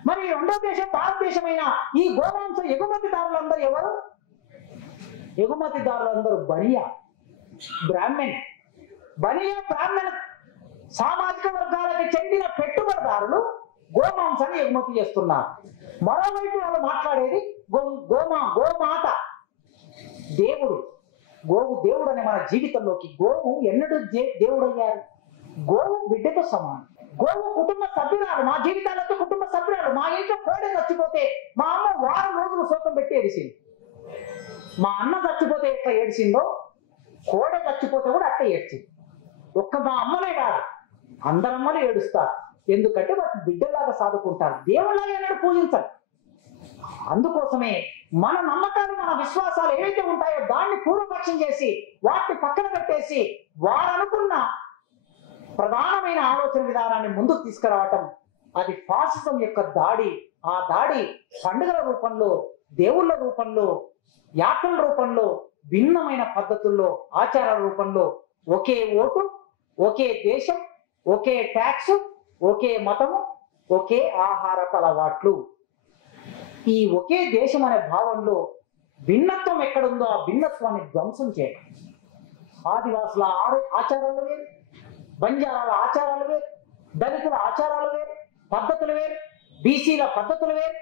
మరి 2వ దేశం భారతదేశమైన ఈ గోమాంస ఎగుమతిదారులందరూ ఎవరు? ఎగుమతిదారులందరూ బనియా బ్రాహ్మణ్ సామాజిక వర్గాలకు చెందిన పెట్టుబడిదారులు గోమాంసాన్ని ఎగుమతి చేస్తున్నారు. మరోవైపు వాళ్ళు మాట్లాడేది గోమాత దేవుడు. గోవు దేవుడు అనే మన జీవితంలోకి గోవు ఎన్నడూ దేవుడు అయ్యారు. గోవు బిడ్డతో సమానం. గోవు కుటుంబ సభ్యురాలు. మా జీవితాలతో కుటుంబ సభ్యురాలు. మా ఇంట్లో కోడె చచ్చిపోతే మా అమ్మ వారం రోజులు శోకం పెట్టి ఏడిసింది. మా అన్న చచ్చిపోతే ఎట్లా ఏడిసిందో కోడె చచ్చిపోతే కూడా అట్లా ఏడ్చింది. ఒక్క మా అమ్మనే కాదు, అందరమ్మలు ఏడుస్తారు. ఎందుకంటే వాటి బిడ్డలాగా సాదుకుంటారు. దేవుళ్ళగా ఎన్నడూ పూజించాలి. అందుకోసమే మన నమ్మకాలు, మన విశ్వాసాలు ఏవైతే ఉంటాయో దాన్ని పూర్వపక్షం చేసి వాటిని పక్కన పెట్టేసి వారు అనుకున్న ప్రధానమైన ఆలోచన విధానాన్ని ముందుకు తీసుకురావటం, అది ఫాసిజం యొక్క దాడి. ఆ దాడి పండుగల రూపంలో, దేవుళ్ళ రూపంలో, యాత్రల రూపంలో, భిన్నమైన పద్ధతుల్లో, ఆచారాల రూపంలో ఒకే ఓటు, ఒకే దేశం, ఒకే ట్యాక్స్, ఒకే మతము, ఒకే ఆహారపు అలవాట్లు. ఈ ఒకే దేశం అనే భావంలో భిన్నత్వం ఎక్కడుందో ఆ భిన్నత్వాన్ని ధ్వంసం చేయడం. ఆదివాసుల ఆచారాలు వేరు, బంజారాల ఆచారాలు వేరు, దళితుల ఆచారాలు వేరు, పద్ధతులు వేరు, బీసీల పద్ధతులు వేరు,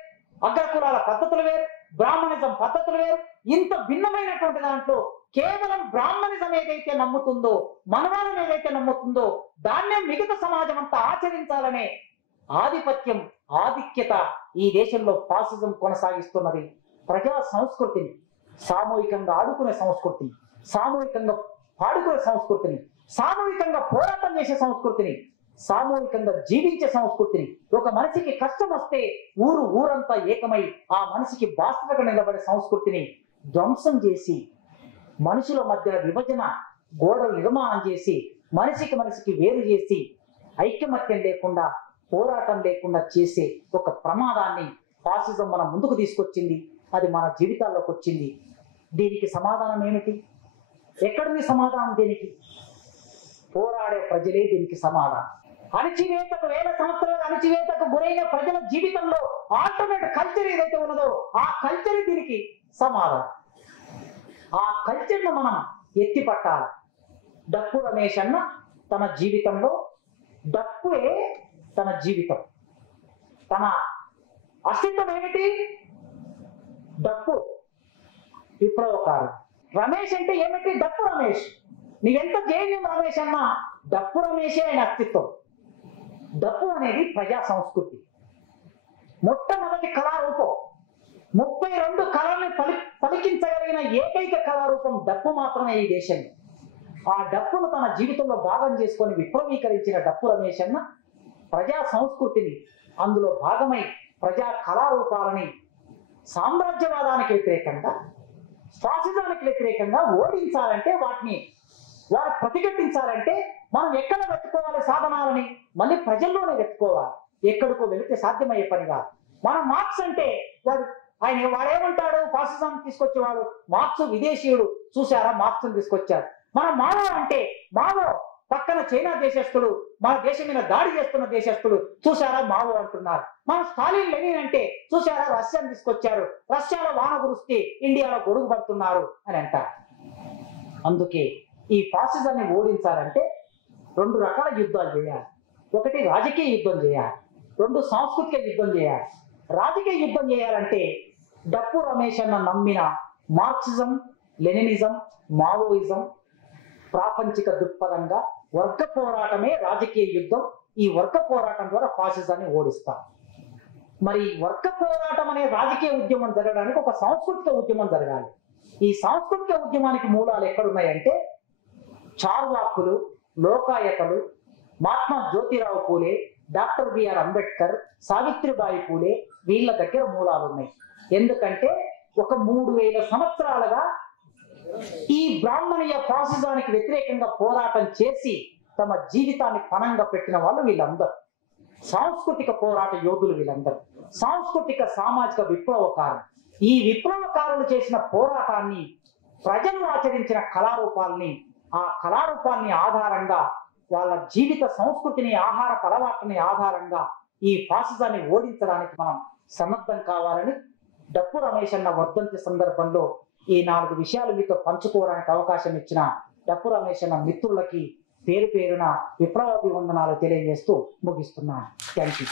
అగ్రకులాల పద్ధతులు వేరు, బ్రాహ్మణిజం పద్ధతులు వేరు. ఇంత భిన్నమైనటువంటి దాంట్లో కేవలం బ్రాహ్మణిజం ఏదైతే నమ్ముతుందో, మనవాదం ఏదైతే నమ్ముతుందో దాన్నే మిగతా సమాజం అంతా ఆచరించాలనే ఆధిపత్యం, ఆధిక్యత ఈ దేశంలో ఫాసిజం కొనసాగిస్తున్నది. ప్రజా సంస్కృతిని, సామూహికంగా ఆడుకునే సంస్కృతిని, సామూహికంగా పాడుకునే సంస్కృతిని, సామూహికంగా పోరాటం చేసే సంస్కృతిని, సామూహికంగా జీవించే సంస్కృతిని, ఒక మనిషికి కష్టం వస్తే ఊరంతా ఏకమై ఆ మనిషికి బాధ్యతగా నిలబడే సంస్కృతిని ధ్వంసం చేసి, మనుషుల మధ్య విభజన గోడలు నిర్మాణం చేసి, మనిషికి వేరు చేసి, ఐకమత్యం లేకుండా, పోరాటం లేకుండా చేసే ఒక ప్రమాదాన్ని ఫాసిజం మన ముందుకు తీసుకొచ్చింది. అది మన జీవితాల్లోకి వచ్చింది. దీనికి సమాధానం ఏమిటి? ఎక్కడుంది సమాధానం? దీనికి పోరాడే ప్రజలే దీనికి సమాధానం. అణచివేతకు, వేల సంవత్సరాల అణచివేతకు గురైన ప్రజల జీవితంలో ఆల్టర్నేట్ కల్చర్ ఏదైతే ఉన్నదో ఆ కల్చర్ దీనికి సమాధానం. ఆ కల్చర్ను మనం ఎత్తి పట్టాలి. డప్పు రమేష్ అన్న తన జీవితంలో డప్పుయే తన జీవితం, తన అస్తిత్వం ఏమిటి? డప్పు విప్లవకారు. రమేష్ అంటే ఏమిటి? డప్పు రమేష్. నీవెంత జేఎన్ఎం రమేష్ అన్నా డప్పు రమేషే ఆయన అస్తిత్వం. డప్పు అనేది ప్రజా సంస్కృతి. మొట్టమొదటి కళారూపం. 32 కళల్ని పలికించగలిగిన ఏకైక కళారూపం డప్పు మాత్రమే ఈ దేశంలో. ఆ డప్పును తన జీవితంలో భాగం చేసుకొని విప్లవీకరించిన డప్పు రమేష్ అన్న ప్రజా సంస్కృతిని అందులో భాగమై ప్రజా కళారూపాలని సామ్రాజ్యవాదానికి వ్యతిరేకంగా, ఫాసిజానికి వ్యతిరేకంగా ఓడించాలంటే, వాటిని వారు ప్రతిఘటించాలంటే మనం ఎక్కడ వెతుక్కోవాలి సాధనాలని? మళ్ళీ ప్రజల్లోనే వెతుక్కోవాలి. ఎక్కడికో వెళితే సాధ్యమయ్యే పని కాదు. మనం మార్క్స్ అంటే వాడేమంటాడు? ఫాసిజం తీసుకొచ్చేవాడు మార్క్స్ విదేశీయుడు, చూసారా మార్క్స్ తీసుకొచ్చారు. మనం మావో అంటే మావో పక్కన చైనా దేశస్తుడు, మన దేశం మీద దాడి చేస్తున్న దేశస్తుడు, చూసారా మావో అంటున్నారు. మనం స్టాలిన్ లెనిన్ అంటే చూసారా రష్యాను తీసుకొచ్చారు, రష్యాలో వాన కురిస్తే ఇండియాలో గొడుగు పడుతున్నారు అని అంటారు. అందుకే ఈ ఫాసిజాన్ని ఓడించాలంటే 2 రకాల యుద్ధాలు చేయాలి. ఒకటి రాజకీయ యుద్ధం చేయాలి, 2 సాంస్కృతిక యుద్ధం చేయాలి. రాజకీయ యుద్ధం చేయాలంటే డప్పు రమేష్ అన్న నమ్మిన మార్క్సిజం, లెనినిజం, మావోయిజం ప్రాపంచిక దృక్పథంగా వర్గ పోరాటమే రాజకీయ యుద్ధం. ఈ వర్గ పోరాటం ద్వారా ఫాసిజాన్ని ఓడిస్తాం. మరి వర్గ పోరాటం అనే రాజకీయ ఉద్యమం జరగడానికి ఒక సాంస్కృతిక ఉద్యమం జరగాలి. ఈ సాంస్కృతిక ఉద్యమానికి మూలాలు ఎక్కడున్నాయంటే చార్వాకులు, లోకాయతలు, మహాత్మా జ్యోతిరావు పూలే, డాక్టర్ బిఆర్ అంబేద్కర్, సావిత్రిబాయి పూలే, వీళ్ళ దగ్గర మూలాలు ఉన్నాయి. ఎందుకంటే ఒక 3000 సంవత్సరాలుగా ఈ బ్రాహ్మణీయ ఫాసిజానికి వ్యతిరేకంగా పోరాటం చేసి తమ జీవితాన్ని పణంగా పెట్టిన వాళ్ళు వీళ్ళందరూ. సాంస్కృతిక పోరాట యోధులు వీళ్ళందరూ. సాంస్కృతిక సామాజిక విప్లవకారులు. ఈ విప్లవకారులు చేసిన పోరాటాన్ని, ప్రజలు ఆచరించిన కళారూపాలని, ఆ కళారూపాన్ని ఆధారంగా వాళ్ళ జీవిత సంస్కృతిని, ఆహార అలవాట్లని ఆధారంగా ఈ ఫాసిజాన్ని ఓడించడానికి మనం సన్నద్ధం కావాలని డప్పు రమేష్ అన్న వర్ధంతి సందర్భంలో ఈ 4 విషయాలు మీతో పంచుకోవడానికి అవకాశం ఇచ్చిన డప్పు రమేష్ అన్న మిత్రులకి పేరు పేరున విప్లవాభివందనాలు తెలియజేస్తూ ముగిస్తున్నాను. Thank you.